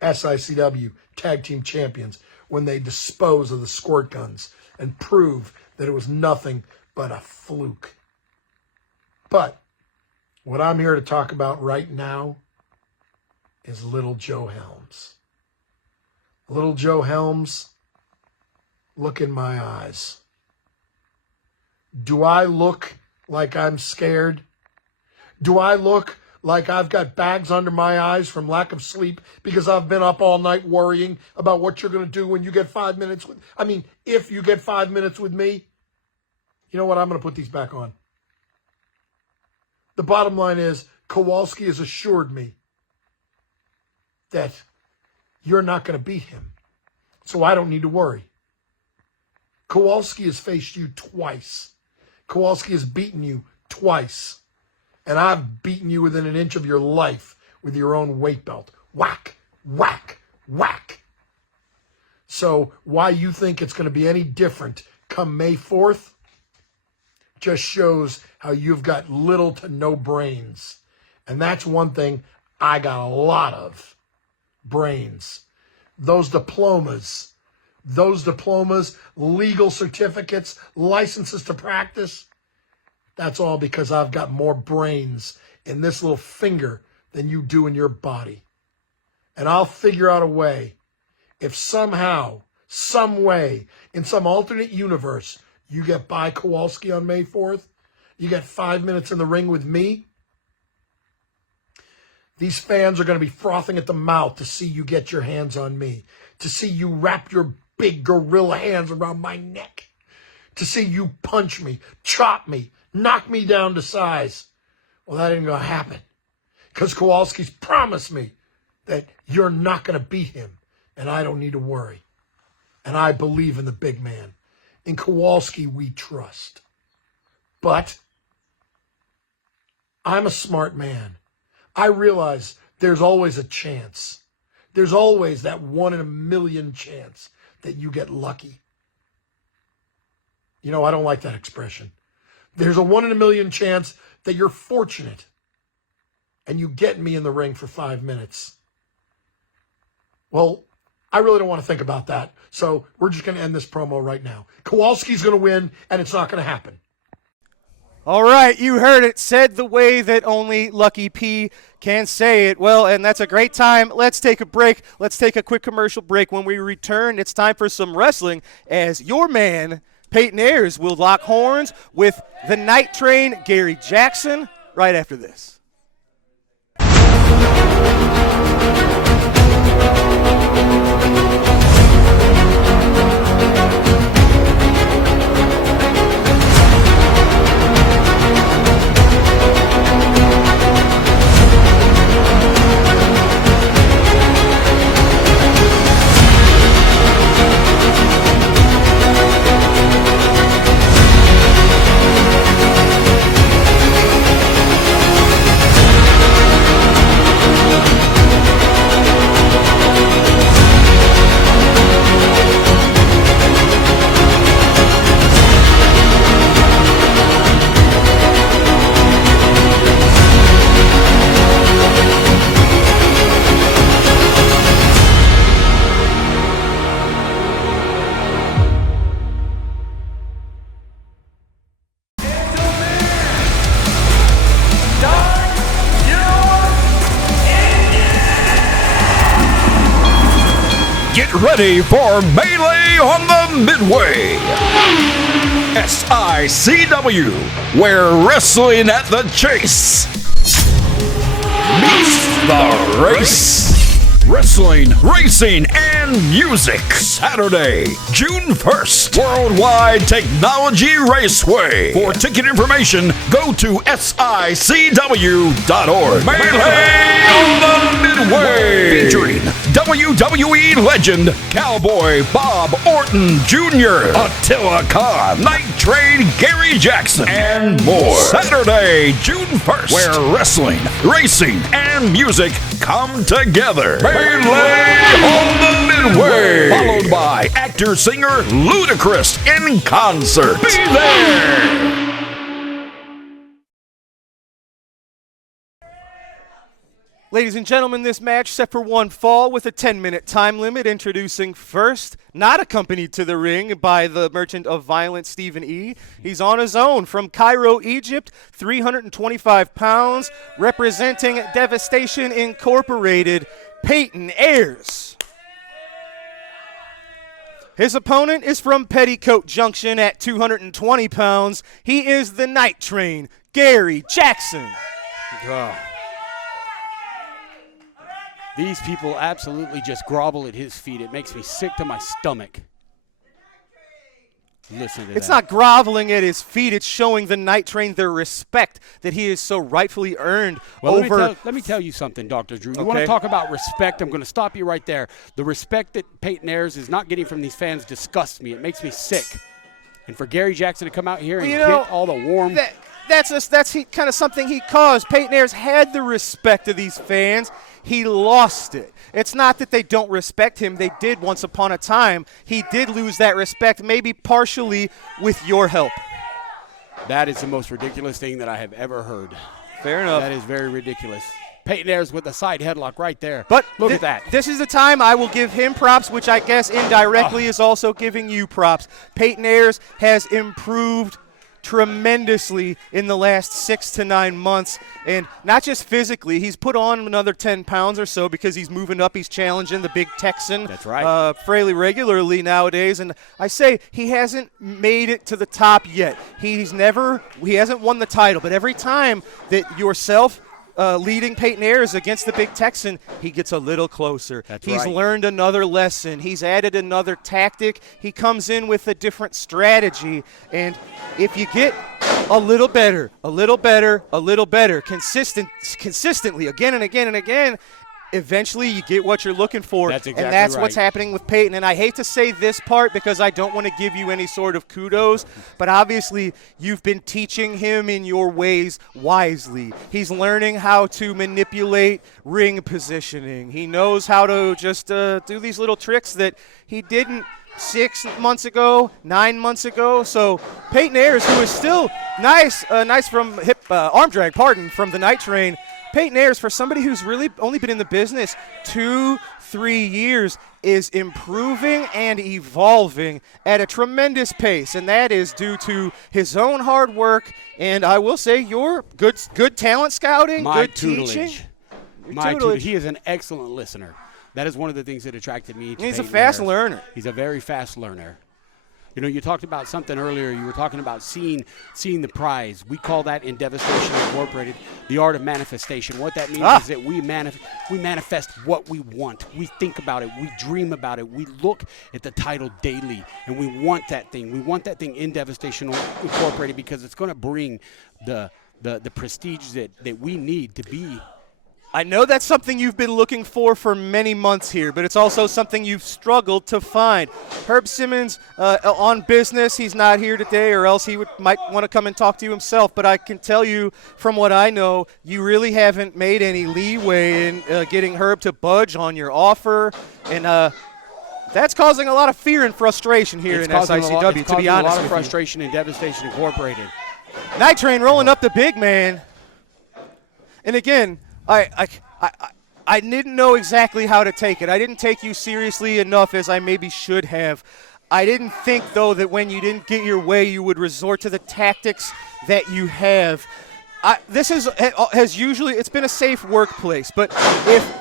SICW Tag Team Champions when they dispose of the squirt guns and prove that it was nothing but a fluke. But what I'm here to talk about right now is little Joe Helms. Little Joe Helms, look in my eyes. Do I look like I'm scared? Do I look like I've got bags under my eyes from lack of sleep because I've been up all night worrying about what you're going to do when you get 5 minutes with, if you get 5 minutes with me? You know what? I'm going to put these back on. The bottom line is Kowalski has assured me that you're not going to beat him. So I don't need to worry. Kowalski has faced you twice. Kowalski has beaten you twice. And I've beaten you within an inch of your life with your own weight belt. Whack, whack, whack. So why you think it's going to be any different come May 4th just shows how you've got little to no brains. And that's one thing I got a lot of. Brains. Those diplomas, legal certificates, licenses to practice, that's all because I've got more brains in this little finger than you do in your body. And I'll figure out a way, if somehow, some way, in some alternate universe, you get by Kowalski on May 4th, you get 5 minutes in the ring with me, these fans are going to be frothing at the mouth to see you get your hands on me, to see you wrap your big gorilla hands around my neck, to see you punch me, chop me, knock me down to size. Well, that ain't going to happen because Kowalski's promised me that you're not going to beat him, and I don't need to worry. And I believe in the big man. In Kowalski, we trust. But I'm a smart man. I realize there's always a chance. There's always that 1 in a million chance that you get lucky. You know, I don't like that expression. There's a 1 in a million chance that you're fortunate and you get me in the ring for 5 minutes. Well, I really don't want to think about that. So we're just going to end this promo right now. Kowalski's going to win, and it's not going to happen. All right, you heard it said the way that only Lucky P can say it. Well, and that's a great time. Let's take a break. Let's take a quick commercial break. When we return, it's time for some wrestling as your man, Payton Ayers, will lock horns with the Night Train, Gary Jackson, right after this. Ready for Melee on the Midway. SICW, where wrestling at the chase meets the race. Wrestling, racing, and music. Saturday, June 1st, Worldwide Technology Raceway. For ticket information, go to SICW.org. Melee on the Midway. Featuring WWE legend Cowboy Bob Orton Jr., Attila Khan, Night Train Gary Jackson, and more. Saturday, June 1st, where wrestling, racing, and music come together. Melee on the Midway. Followed by actor-singer Ludacris in concert. Be there! Ladies and gentlemen, this match set for one fall with a 10-minute time limit. Introducing first, not accompanied to the ring by the Merchant of Violence, Stephen E. He's on his own from Cairo, Egypt, 325 pounds, representing Devastation Incorporated, Payton Ayers. His opponent is from Petticoat Junction at 220 pounds. He is the Night Train, Gary Jackson. These people absolutely just grovel at his feet. It makes me sick to my stomach. Listen to that. It's not groveling at his feet. It's showing the Night Train their respect that he has so rightfully earned over. Let me tell you something, Dr. Drew. You want to talk about respect? I'm going to stop you right there. The respect that Payton Ayers is not getting from these fans disgusts me. It makes me sick. And for Gary Jackson to come out here and get all the warm. That's kind of something he caused. Payton Ayers had the respect of these fans. He lost it. It's not that they don't respect him. They did once upon a time. He did lose that respect, maybe partially with your help. That is the most ridiculous thing that I have ever heard. Fair enough. That is very ridiculous. Payton Ayers with the side headlock right there. But look at that. This is the time I will give him props, which I guess indirectly is also giving you props. Payton Ayers has improved tremendously in the last 6 to 9 months, and not just physically. He's put on another 10 pounds or so because he's moving up. He's challenging the big Texan. That's right. Fairly regularly nowadays, and I say he hasn't made it to the top yet. He hasn't won the title, but every time that yourself, leading Payton Ayers against the Big Texan, he gets a little closer. He's learned another lesson. He's added another tactic. He comes in with a different strategy. And if you get a little better, consistently, again and again and again, eventually you get what you're looking for. That's exactly and that's right. what's happening with Payton. And I hate to say this part because I don't want to give you any sort of kudos, but obviously you've been teaching him in your ways wisely. He's learning how to manipulate ring positioning. He knows how to just do these little tricks that he didn't 6 months ago, 9 months ago. So Payton Ayers, who is still nice from hip arm drag, from the Night Train, Payton Ayers, for somebody who's really only been in the business 2-3 years, is improving and evolving at a tremendous pace, and that is due to his own hard work and, I will say, your good talent scouting, good teaching. He is an excellent listener. That is one of the things that attracted me to He's Payton a fast Ayers. learner. He's a very fast learner. You know, you talked about something earlier. You were talking about seeing the prize. We call that in Devastation Incorporated the art of manifestation. What that means is that we manifest what we want. We think about it. We dream about it. We look at the title daily, and we want that thing. We want that thing in Devastation Incorporated because it's going to bring the prestige that we need to be. I know that's something you've been looking for many months here, but it's also something you've struggled to find. Herb Simmons on business. He's not here today, or else he might want to come and talk to you himself. But I can tell you from what I know, you really haven't made any leeway in getting Herb to budge on your offer. And that's causing a lot of fear and frustration here in SICW, to be honest with you. a lot of frustration in Devastation Incorporated. Night Train rolling up the big man. And again, I didn't know exactly how to take it. I didn't take you seriously enough as I maybe should have. I didn't think, though, that when you didn't get your way, you would resort to the tactics that you have. It's been a safe workplace, but if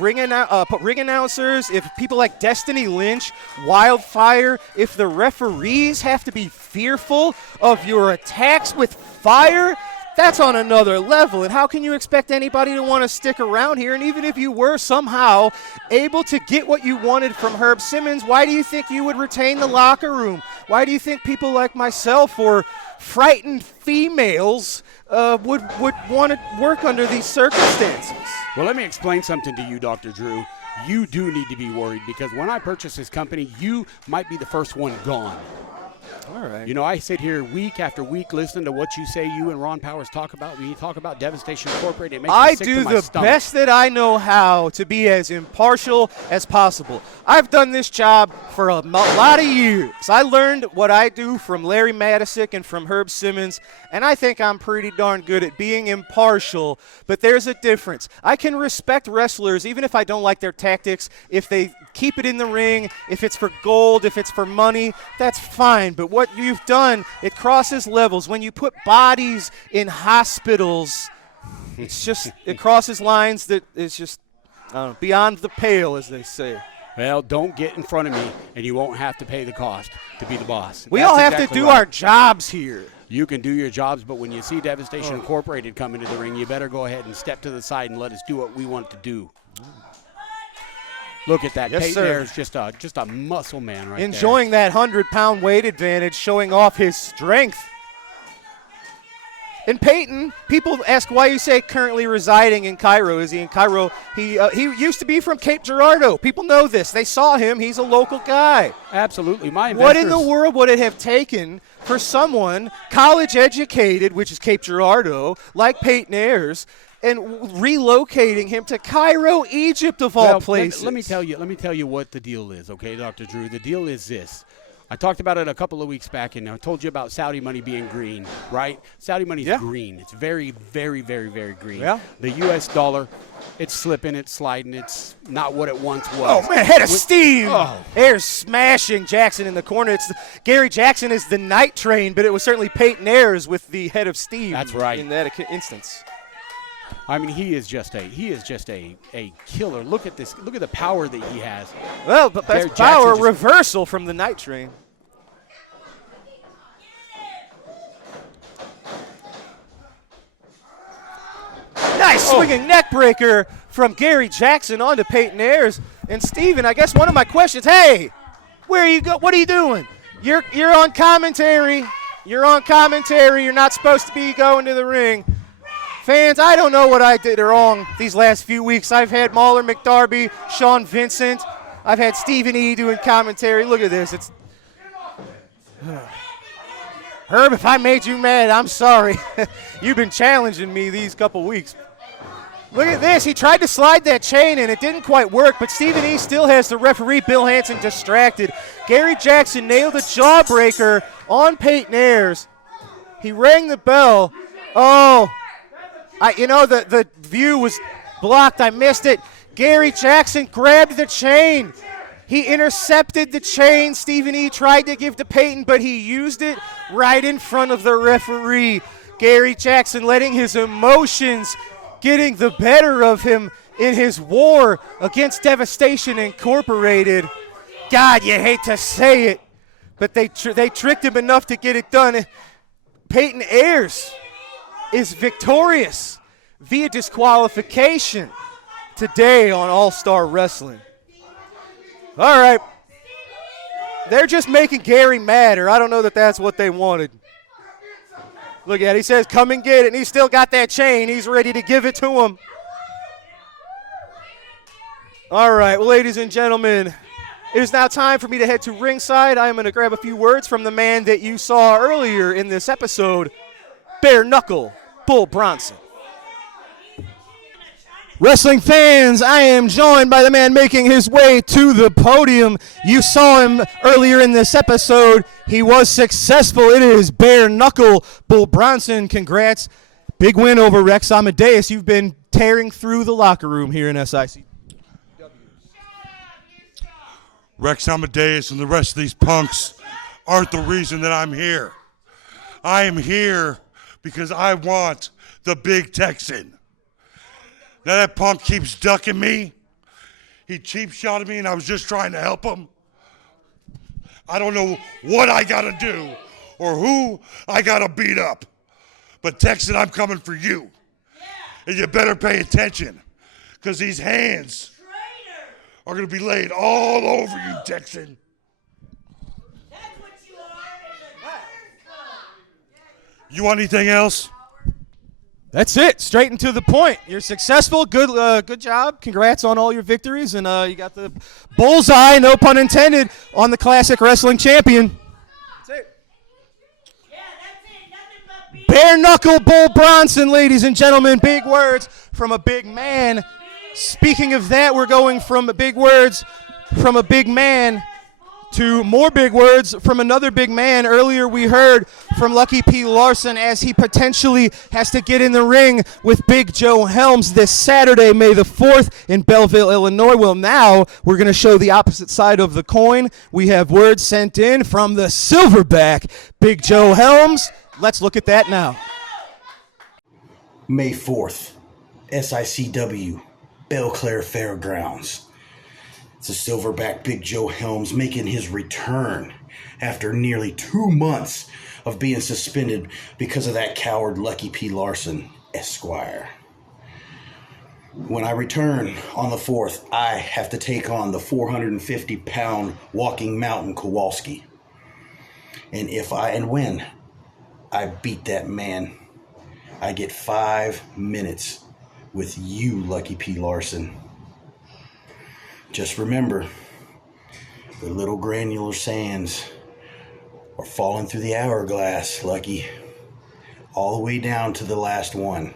ring announcers, if people like Destiny Lynch, Wildfire, if the referees have to be fearful of your attacks with fire, that's on another level. And how can you expect anybody to want to stick around here? And even if you were somehow able to get what you wanted from Herb Simmons, why do you think you would retain the locker room? Why do you think people like myself or frightened females would want to work under these circumstances? Well, let me explain something to you, Dr. Drew. You do need to be worried because when I purchased this company, you might be the first one gone. All right. You know, I sit here week after week listening to what you say, you and Ron Powers talk about. When you talk about Devastation Incorporated, it makes me sick to my I do the stomach. best that I know how to be as impartial as possible. I've done this job for a lot of years. I learned what I do from Larry Matisick and from Herb Simmons, and I think I'm pretty darn good at being impartial, but there's a difference. I can respect wrestlers even if I don't like their tactics. If they keep it in the ring, if it's for gold, if it's for money, that's fine. But what you've done, it crosses levels. When you put bodies in hospitals, it crosses lines that is just beyond the pale, as they say. Well, don't get in front of me, and you won't have to pay the cost to be the boss. We all have to do our jobs here. You can do your jobs, but when you see Devastation Incorporated come into the ring, you better go ahead and step to the side and let us do what we want to do. Look at that. Yes, Payton sir. Ayers just a muscle man right Enjoying that 100-pound weight advantage, showing off his strength. And Payton, people ask why you say currently residing in Cairo. Is he in Cairo? He used to be from Cape Girardeau. People know this. They saw him. He's a local guy. Absolutely. What in the world would it have taken for someone college educated, which is Cape Girardeau, like Payton Ayers, and relocating him to Cairo, Egypt, of all places? Let me tell you what the deal is, okay, Dr. Drew? The deal is this. I talked about it a couple of weeks back, and I told you about Saudi money being green, right? Saudi money is green. It's very, very, very, very green. Yeah. The U.S. dollar, it's slipping, it's sliding. It's not what it once was. Oh, man, head of steam. Ayers smashing Jackson in the corner. Gary Jackson is the Night Train, but it was certainly Payton Ayers with the head of steam. That's right. In that instance. I mean, he is just a killer. Look at this. Look at the power that he has. Well, but that's power reversal from the Night Train. swinging neck breaker from Gary Jackson onto Payton Ayers. And Steven, I guess one of my questions, hey, where are you go? What are you doing? You're on commentary. You're on commentary. You're not supposed to be going to the ring. Fans, I don't know what I did wrong these last few weeks. I've had Mauler McDarby, Sean Vincent. I've had Stephen E. doing commentary. Look at this. It's Herb, if I made you mad, I'm sorry. You've been challenging me these couple weeks. Look at this. He tried to slide that chain, and it didn't quite work, but Stephen E. still has the referee, Bill Hansen, distracted. Gary Jackson nailed a jawbreaker on Payton Ayers. He rang the bell. Oh, the view was blocked. I missed it. Gary Jackson grabbed the chain. He intercepted the chain. Stephen E. tried to give to Payton, but he used it right in front of the referee. Gary Jackson letting his emotions getting the better of him in his war against Devastation Incorporated. God, you hate to say it, but they tricked him enough to get it done. Payton Ayers is victorious via disqualification today on All-Star Wrestling. All right. They're just making Gary mad, or I don't know that that's what they wanted. Look at it. He says, come and get it, and he's still got that chain. He's ready to give it to him. All right, well, ladies and gentlemen, it is now time for me to head to ringside. I am going to grab a few words from the man that you saw earlier in this episode, Bare Knuckle Bull Bronson. Wrestling fans, I am joined by the man making his way to the podium. You saw him earlier in this episode. He was successful. It is Bare Knuckle Bull Bronson. Congrats. Big win over Rex Amadeus. You've been tearing through the locker room here in SICW. Rex Amadeus and the rest of these punks aren't the reason that I'm here. I am here because I want the Big Texan. Now that punk keeps ducking me. He cheap shot at me, and I was just trying to help him. I don't know what I got to do or who I got to beat up. But Texan, I'm coming for you. And you better pay attention, because these hands are going to be laid all over you, Texan. You want anything else? That's it. Straight and to the point. You're successful. Good job. Congrats on all your victories. And you got the bullseye, no pun intended, on the Classic Wrestling Champion. That's it. Bare Knuckle Bull Bronson, ladies and gentlemen. Big words from a big man. Speaking of that, we're going from big words from a big man to more big words from another big man. Earlier we heard from Lucky P. Larson as he potentially has to get in the ring with Big Joe Helms this Saturday, May the 4th in Belleville, Illinois. Well, now we're going to show the opposite side of the coin. We have words sent in from the silverback, Big Joe Helms. Let's look at that now. May 4th, SICW, Belle Claire Fairgrounds. It's a silverback Big Joe Helms making his return after nearly 2 months of being suspended because of that coward Lucky P. Larson, Esquire. When I return on the 4th, I have to take on the 450-pound walking mountain Kowalski. And when I beat that man, I get 5 minutes with you, Lucky P. Larson. Just remember, the little granular sands are falling through the hourglass, Lucky, all the way down to the last one,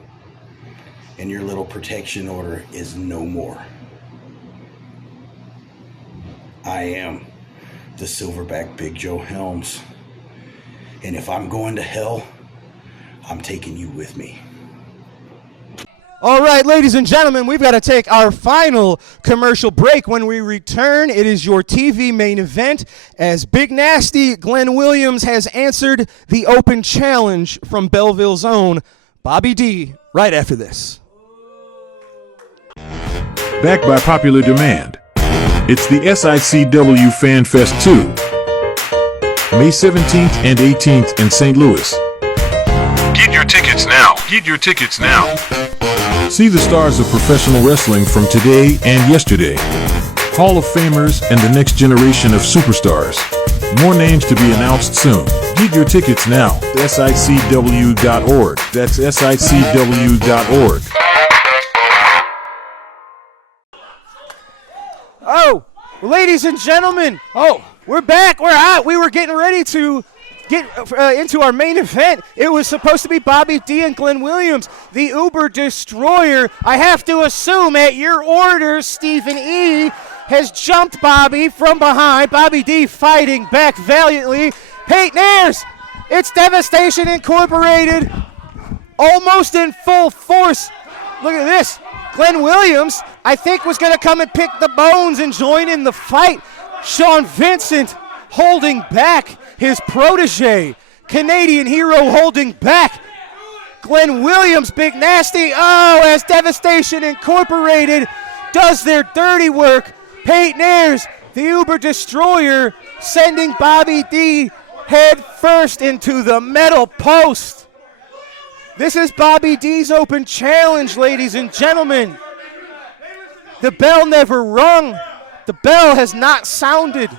and your little protection order is no more. I am the silverback Big Joe Helms, and if I'm going to hell, I'm taking you with me. All right, ladies and gentlemen, we've got to take our final commercial break. When we return, it is your TV main event as Big Nasty Glenn Williams has answered the open challenge from Belleville's own Bobby D right after this. Backed by popular demand, it's the SICW FanFest 2, May 17th and 18th in St. Louis. Get your tickets now. Get your tickets now. See the stars of professional wrestling from today and yesterday. Hall of Famers and the next generation of superstars. More names to be announced soon. Get your tickets now. SICW.org. That's SICW.org. Oh, ladies and gentlemen. Oh, we're back. We're out. We were getting ready to get into our main event. It was supposed to be Bobby D and Glenn Williams, the Uber Destroyer. I have to assume at your orders, Stephen E. has jumped Bobby from behind. Bobby D fighting back valiantly. Payton Ayers, it's Devastation Incorporated, almost in full force. Look at this. Glenn Williams, I think, was going to come and pick the bones and join in the fight. Sean Vincent holding back his protege. Canadian Hero holding back. Glenn Williams, Big Nasty. Oh, as Devastation Incorporated does their dirty work. Payton Ayers, the Uber Destroyer, sending Bobby D head first into the metal post. This is Bobby D's open challenge, ladies and gentlemen. The bell never rung. The bell has not sounded.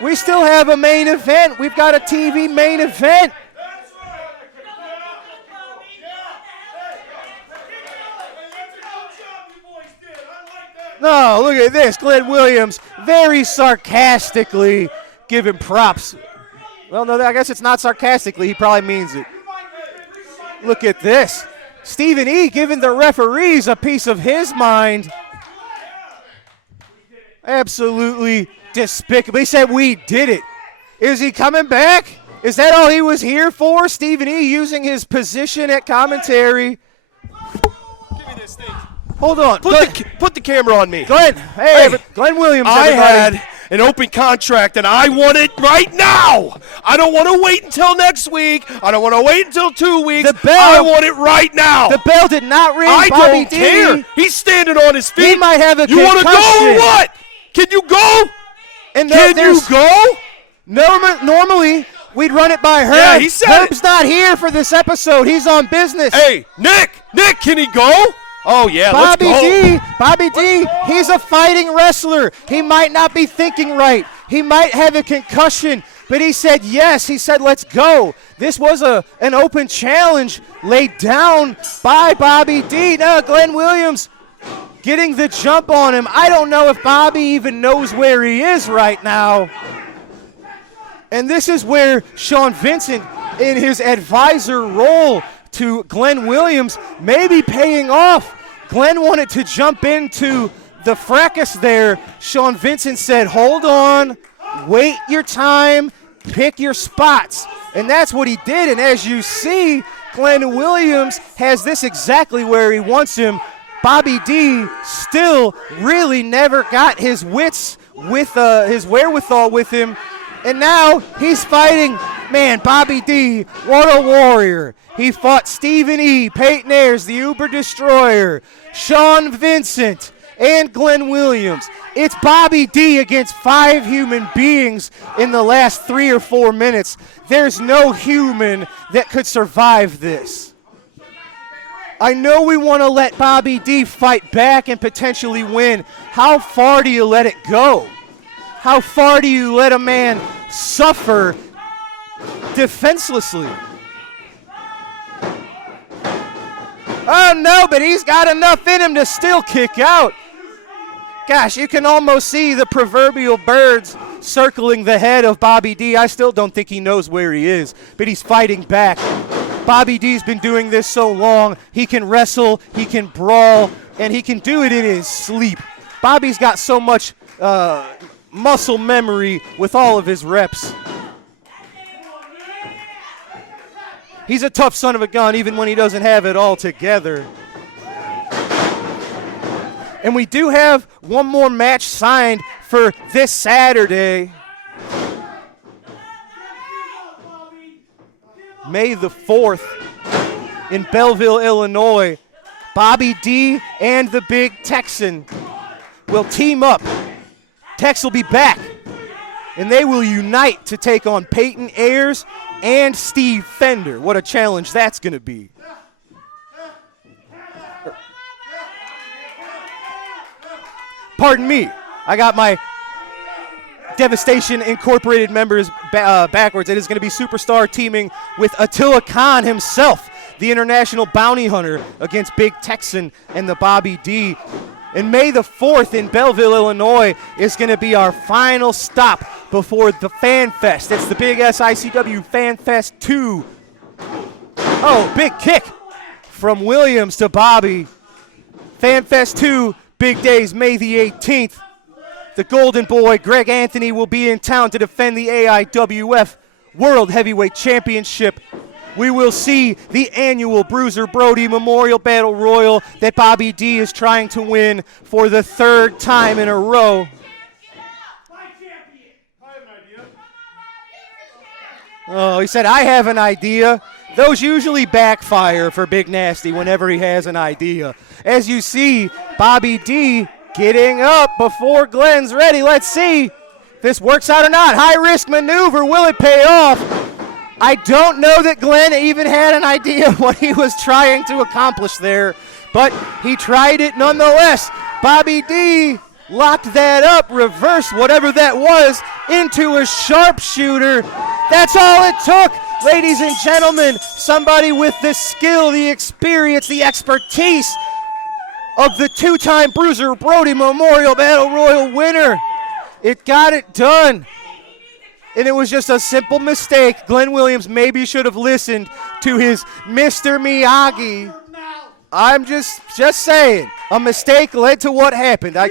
We still have a main event. We've got a TV main event. No, look at this. Glenn Williams very sarcastically giving props. Well, no, I guess it's not sarcastically. He probably means it. Look at this. Stephen E. giving the referees a piece of his mind. Absolutely despicable. He said we did it. Is he coming back? Is that all he was here for? Stephen E. using his position at commentary. Give me this thing. Hold on. Put the camera on me. Glenn. Hey, Glenn Williams, I everybody. had an open contract, and I want it right now. I don't want to wait until next week. I don't want to wait until 2 weeks. The bell, I want it right now. The bell did not ring. I Bobby don't D. care. He's standing on his feet. He might have a You want to go or what? Can you go? And Can you go? Normally, we'd run it by Herb. Yeah, he said Herb's not here for this episode. He's on business. Hey, Nick, can he go? Oh, yeah, Bobby let's go. Bobby D, he's a fighting wrestler. He might not be thinking right. He might have a concussion, but he said yes. He said, let's go. This was an open challenge laid down by Bobby D. Now, Glenn Williams getting the jump on him. I don't know if Bobby even knows where he is right now. And this is where Sean Vincent, in his advisor role to Glenn Williams, may be paying off. Glenn wanted to jump into the fracas there. Sean Vincent said, hold on, wait your time, pick your spots. And that's what he did. And as you see, Glenn Williams has this exactly where he wants him. Bobby D still really never got his wits with his wherewithal with him. And now he's fighting, man, Bobby D, what a warrior. He fought Stephen E., Payton Ayers, the Uber Destroyer, Sean Vincent, and Glenn Williams. It's Bobby D against 5 human beings in the last 3 or 4 minutes. There's no human that could survive this. I know we want to let Bobby D fight back and potentially win. How far do you let it go? How far do you let a man suffer defenselessly? Oh, no, but he's got enough in him to still kick out. Gosh, you can almost see the proverbial birds circling the head of Bobby D. I still don't think he knows where he is, but he's fighting back. Bobby D's been doing this so long. He can wrestle, he can brawl, and he can do it in his sleep. Bobby's got so much muscle memory with all of his reps. He's a tough son of a gun even when he doesn't have it all together. And we do have one more match signed for this Saturday. May the 4th in Belleville, Illinois. Bobby D and the Big Texan will team up. Tex will be back, and they will unite to take on Payton Ayers and Steve Fender. What a challenge that's going to be. pardon me. I got my Devastation Incorporated members backwards. It is going to be Superstar teaming with Attila Khan himself, the international bounty hunter, against Big Texan and the Bobby D. And May the 4th in Belleville, Illinois is going to be our final stop before the FanFest. It's the big SICW FanFest 2. Oh, big kick from Williams to Bobby. FanFest 2, big days, May the 18th. The Golden Boy, Greg Anthony, will be in town to defend the AIWF World Heavyweight Championship. We will see the annual Bruiser Brody Memorial Battle Royal that Bobby D is trying to win for the 3rd time in a row. Oh, he said, I have an idea. Those usually backfire for Big Nasty whenever he has an idea. As you see, Bobby D getting up before Glenn's ready. Let's see if this works out or not. High-risk maneuver. Will it pay off? I don't know that Glenn even had an idea what he was trying to accomplish there, but he tried it nonetheless. Bobby D locked that up, reversed whatever that was into a sharpshooter. That's all it took, ladies and gentlemen. Somebody with the skill, the experience, the expertise of the 2-time Bruiser Brody Memorial Battle Royal winner. It got it done. And it was just a simple mistake. Glenn Williams maybe should have listened to his Mr. Miyagi. I'm just saying. A mistake led to what happened. All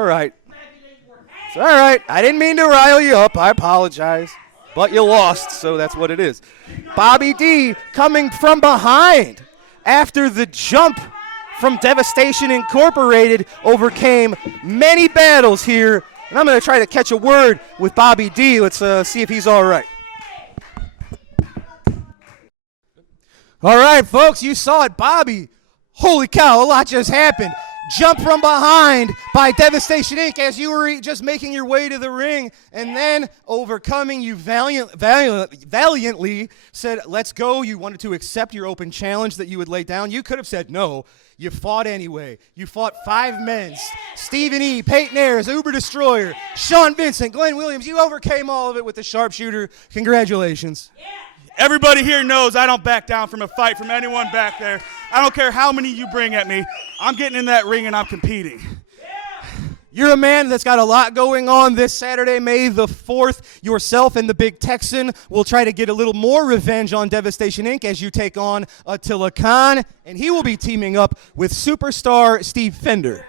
right. It's all right. I didn't mean to rile you up. I apologize. But you lost, so that's what it is. Bobby D coming from behind after the jump from Devastation Incorporated, overcame many battles here. And I'm going to try to catch a word with Bobby D. Let's see if he's all right. All right, folks, you saw it. Bobby, holy cow, a lot just happened. Jump from behind by Devastation Inc. as you were just making your way to the ring, and then overcoming you valiantly said, let's go. You wanted to accept your open challenge that you would lay down. You could have said no. You fought anyway. You fought 5 men. Stephen E., Payton Ayers, Uber Destroyer, Sean Vincent, Glenn Williams. You overcame all of it with the sharpshooter. Congratulations. Yeah. Everybody here knows I don't back down from a fight from anyone back there. I don't care how many you bring at me. I'm getting in that ring and I'm competing. You're a man that's got a lot going on this Saturday, May the 4th. Yourself and the Big Texan will try to get a little more revenge on Devastation Inc. as you take on Attila Khan, and he will be teaming up with superstar Steve Fender.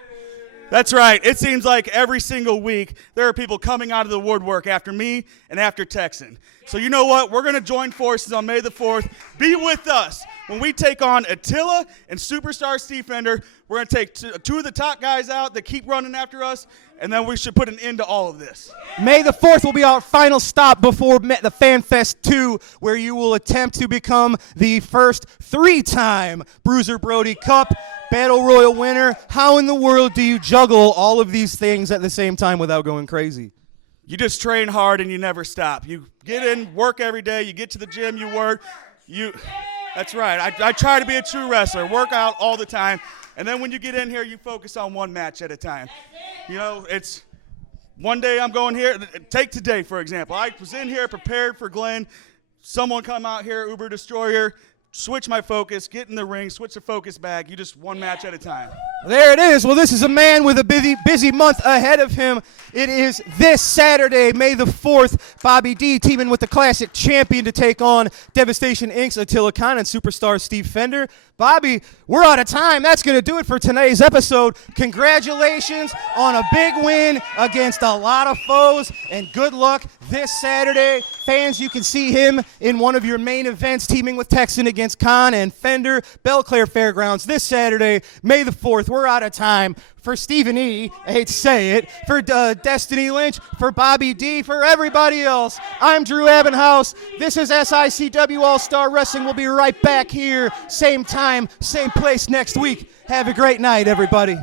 That's right. It seems like every single week there are people coming out of the woodwork after me and after Texan. So you know what? We're going to join forces on May the 4th. Be with us when we take on Attila and superstar Steve Fender. We're going to take 2 of the top guys out that keep running after us, and then we should put an end to all of this. May the 4th will be our final stop before the FanFest 2, where you will attempt to become the first 3-time Bruiser Brody Cup Battle Royal winner. How in the world do you juggle all of these things at the same time without going crazy? You just train hard and you never stop. You get in, work every day. You get to the gym, you work. That's right. I try to be a true wrestler, work out all the time. And then when you get in here, you focus on one match at a time. You know, it's one day I'm going here. Take today, for example. I was in here prepared for Glenn. Someone come out here, Uber Destroyer, switch my focus, get in the ring, switch the focus back. You just one match at a time. There it is. Well, this is a man with a busy month ahead of him. It is this Saturday, May the 4th. Bobby D teaming with the Classic Champion to take on Devastation Inc.'s Attila Khan and superstar Steve Fender. Bobby, we're out of time. That's going to do it for today's episode. Congratulations on a big win against a lot of foes, and good luck this Saturday. Fans, you can see him in one of your main events, teaming with Texan against Khan and Fender, Belclair Fairgrounds this Saturday, May the 4th. We're out of time. For Stephen E., I hate to say it, for Destiny Lynch, for Bobby D., for everybody else, I'm Drew Abbenhouse. This is SICW All-Star Wrestling. We'll be right back here, same time, same place next week. Have a great night, everybody.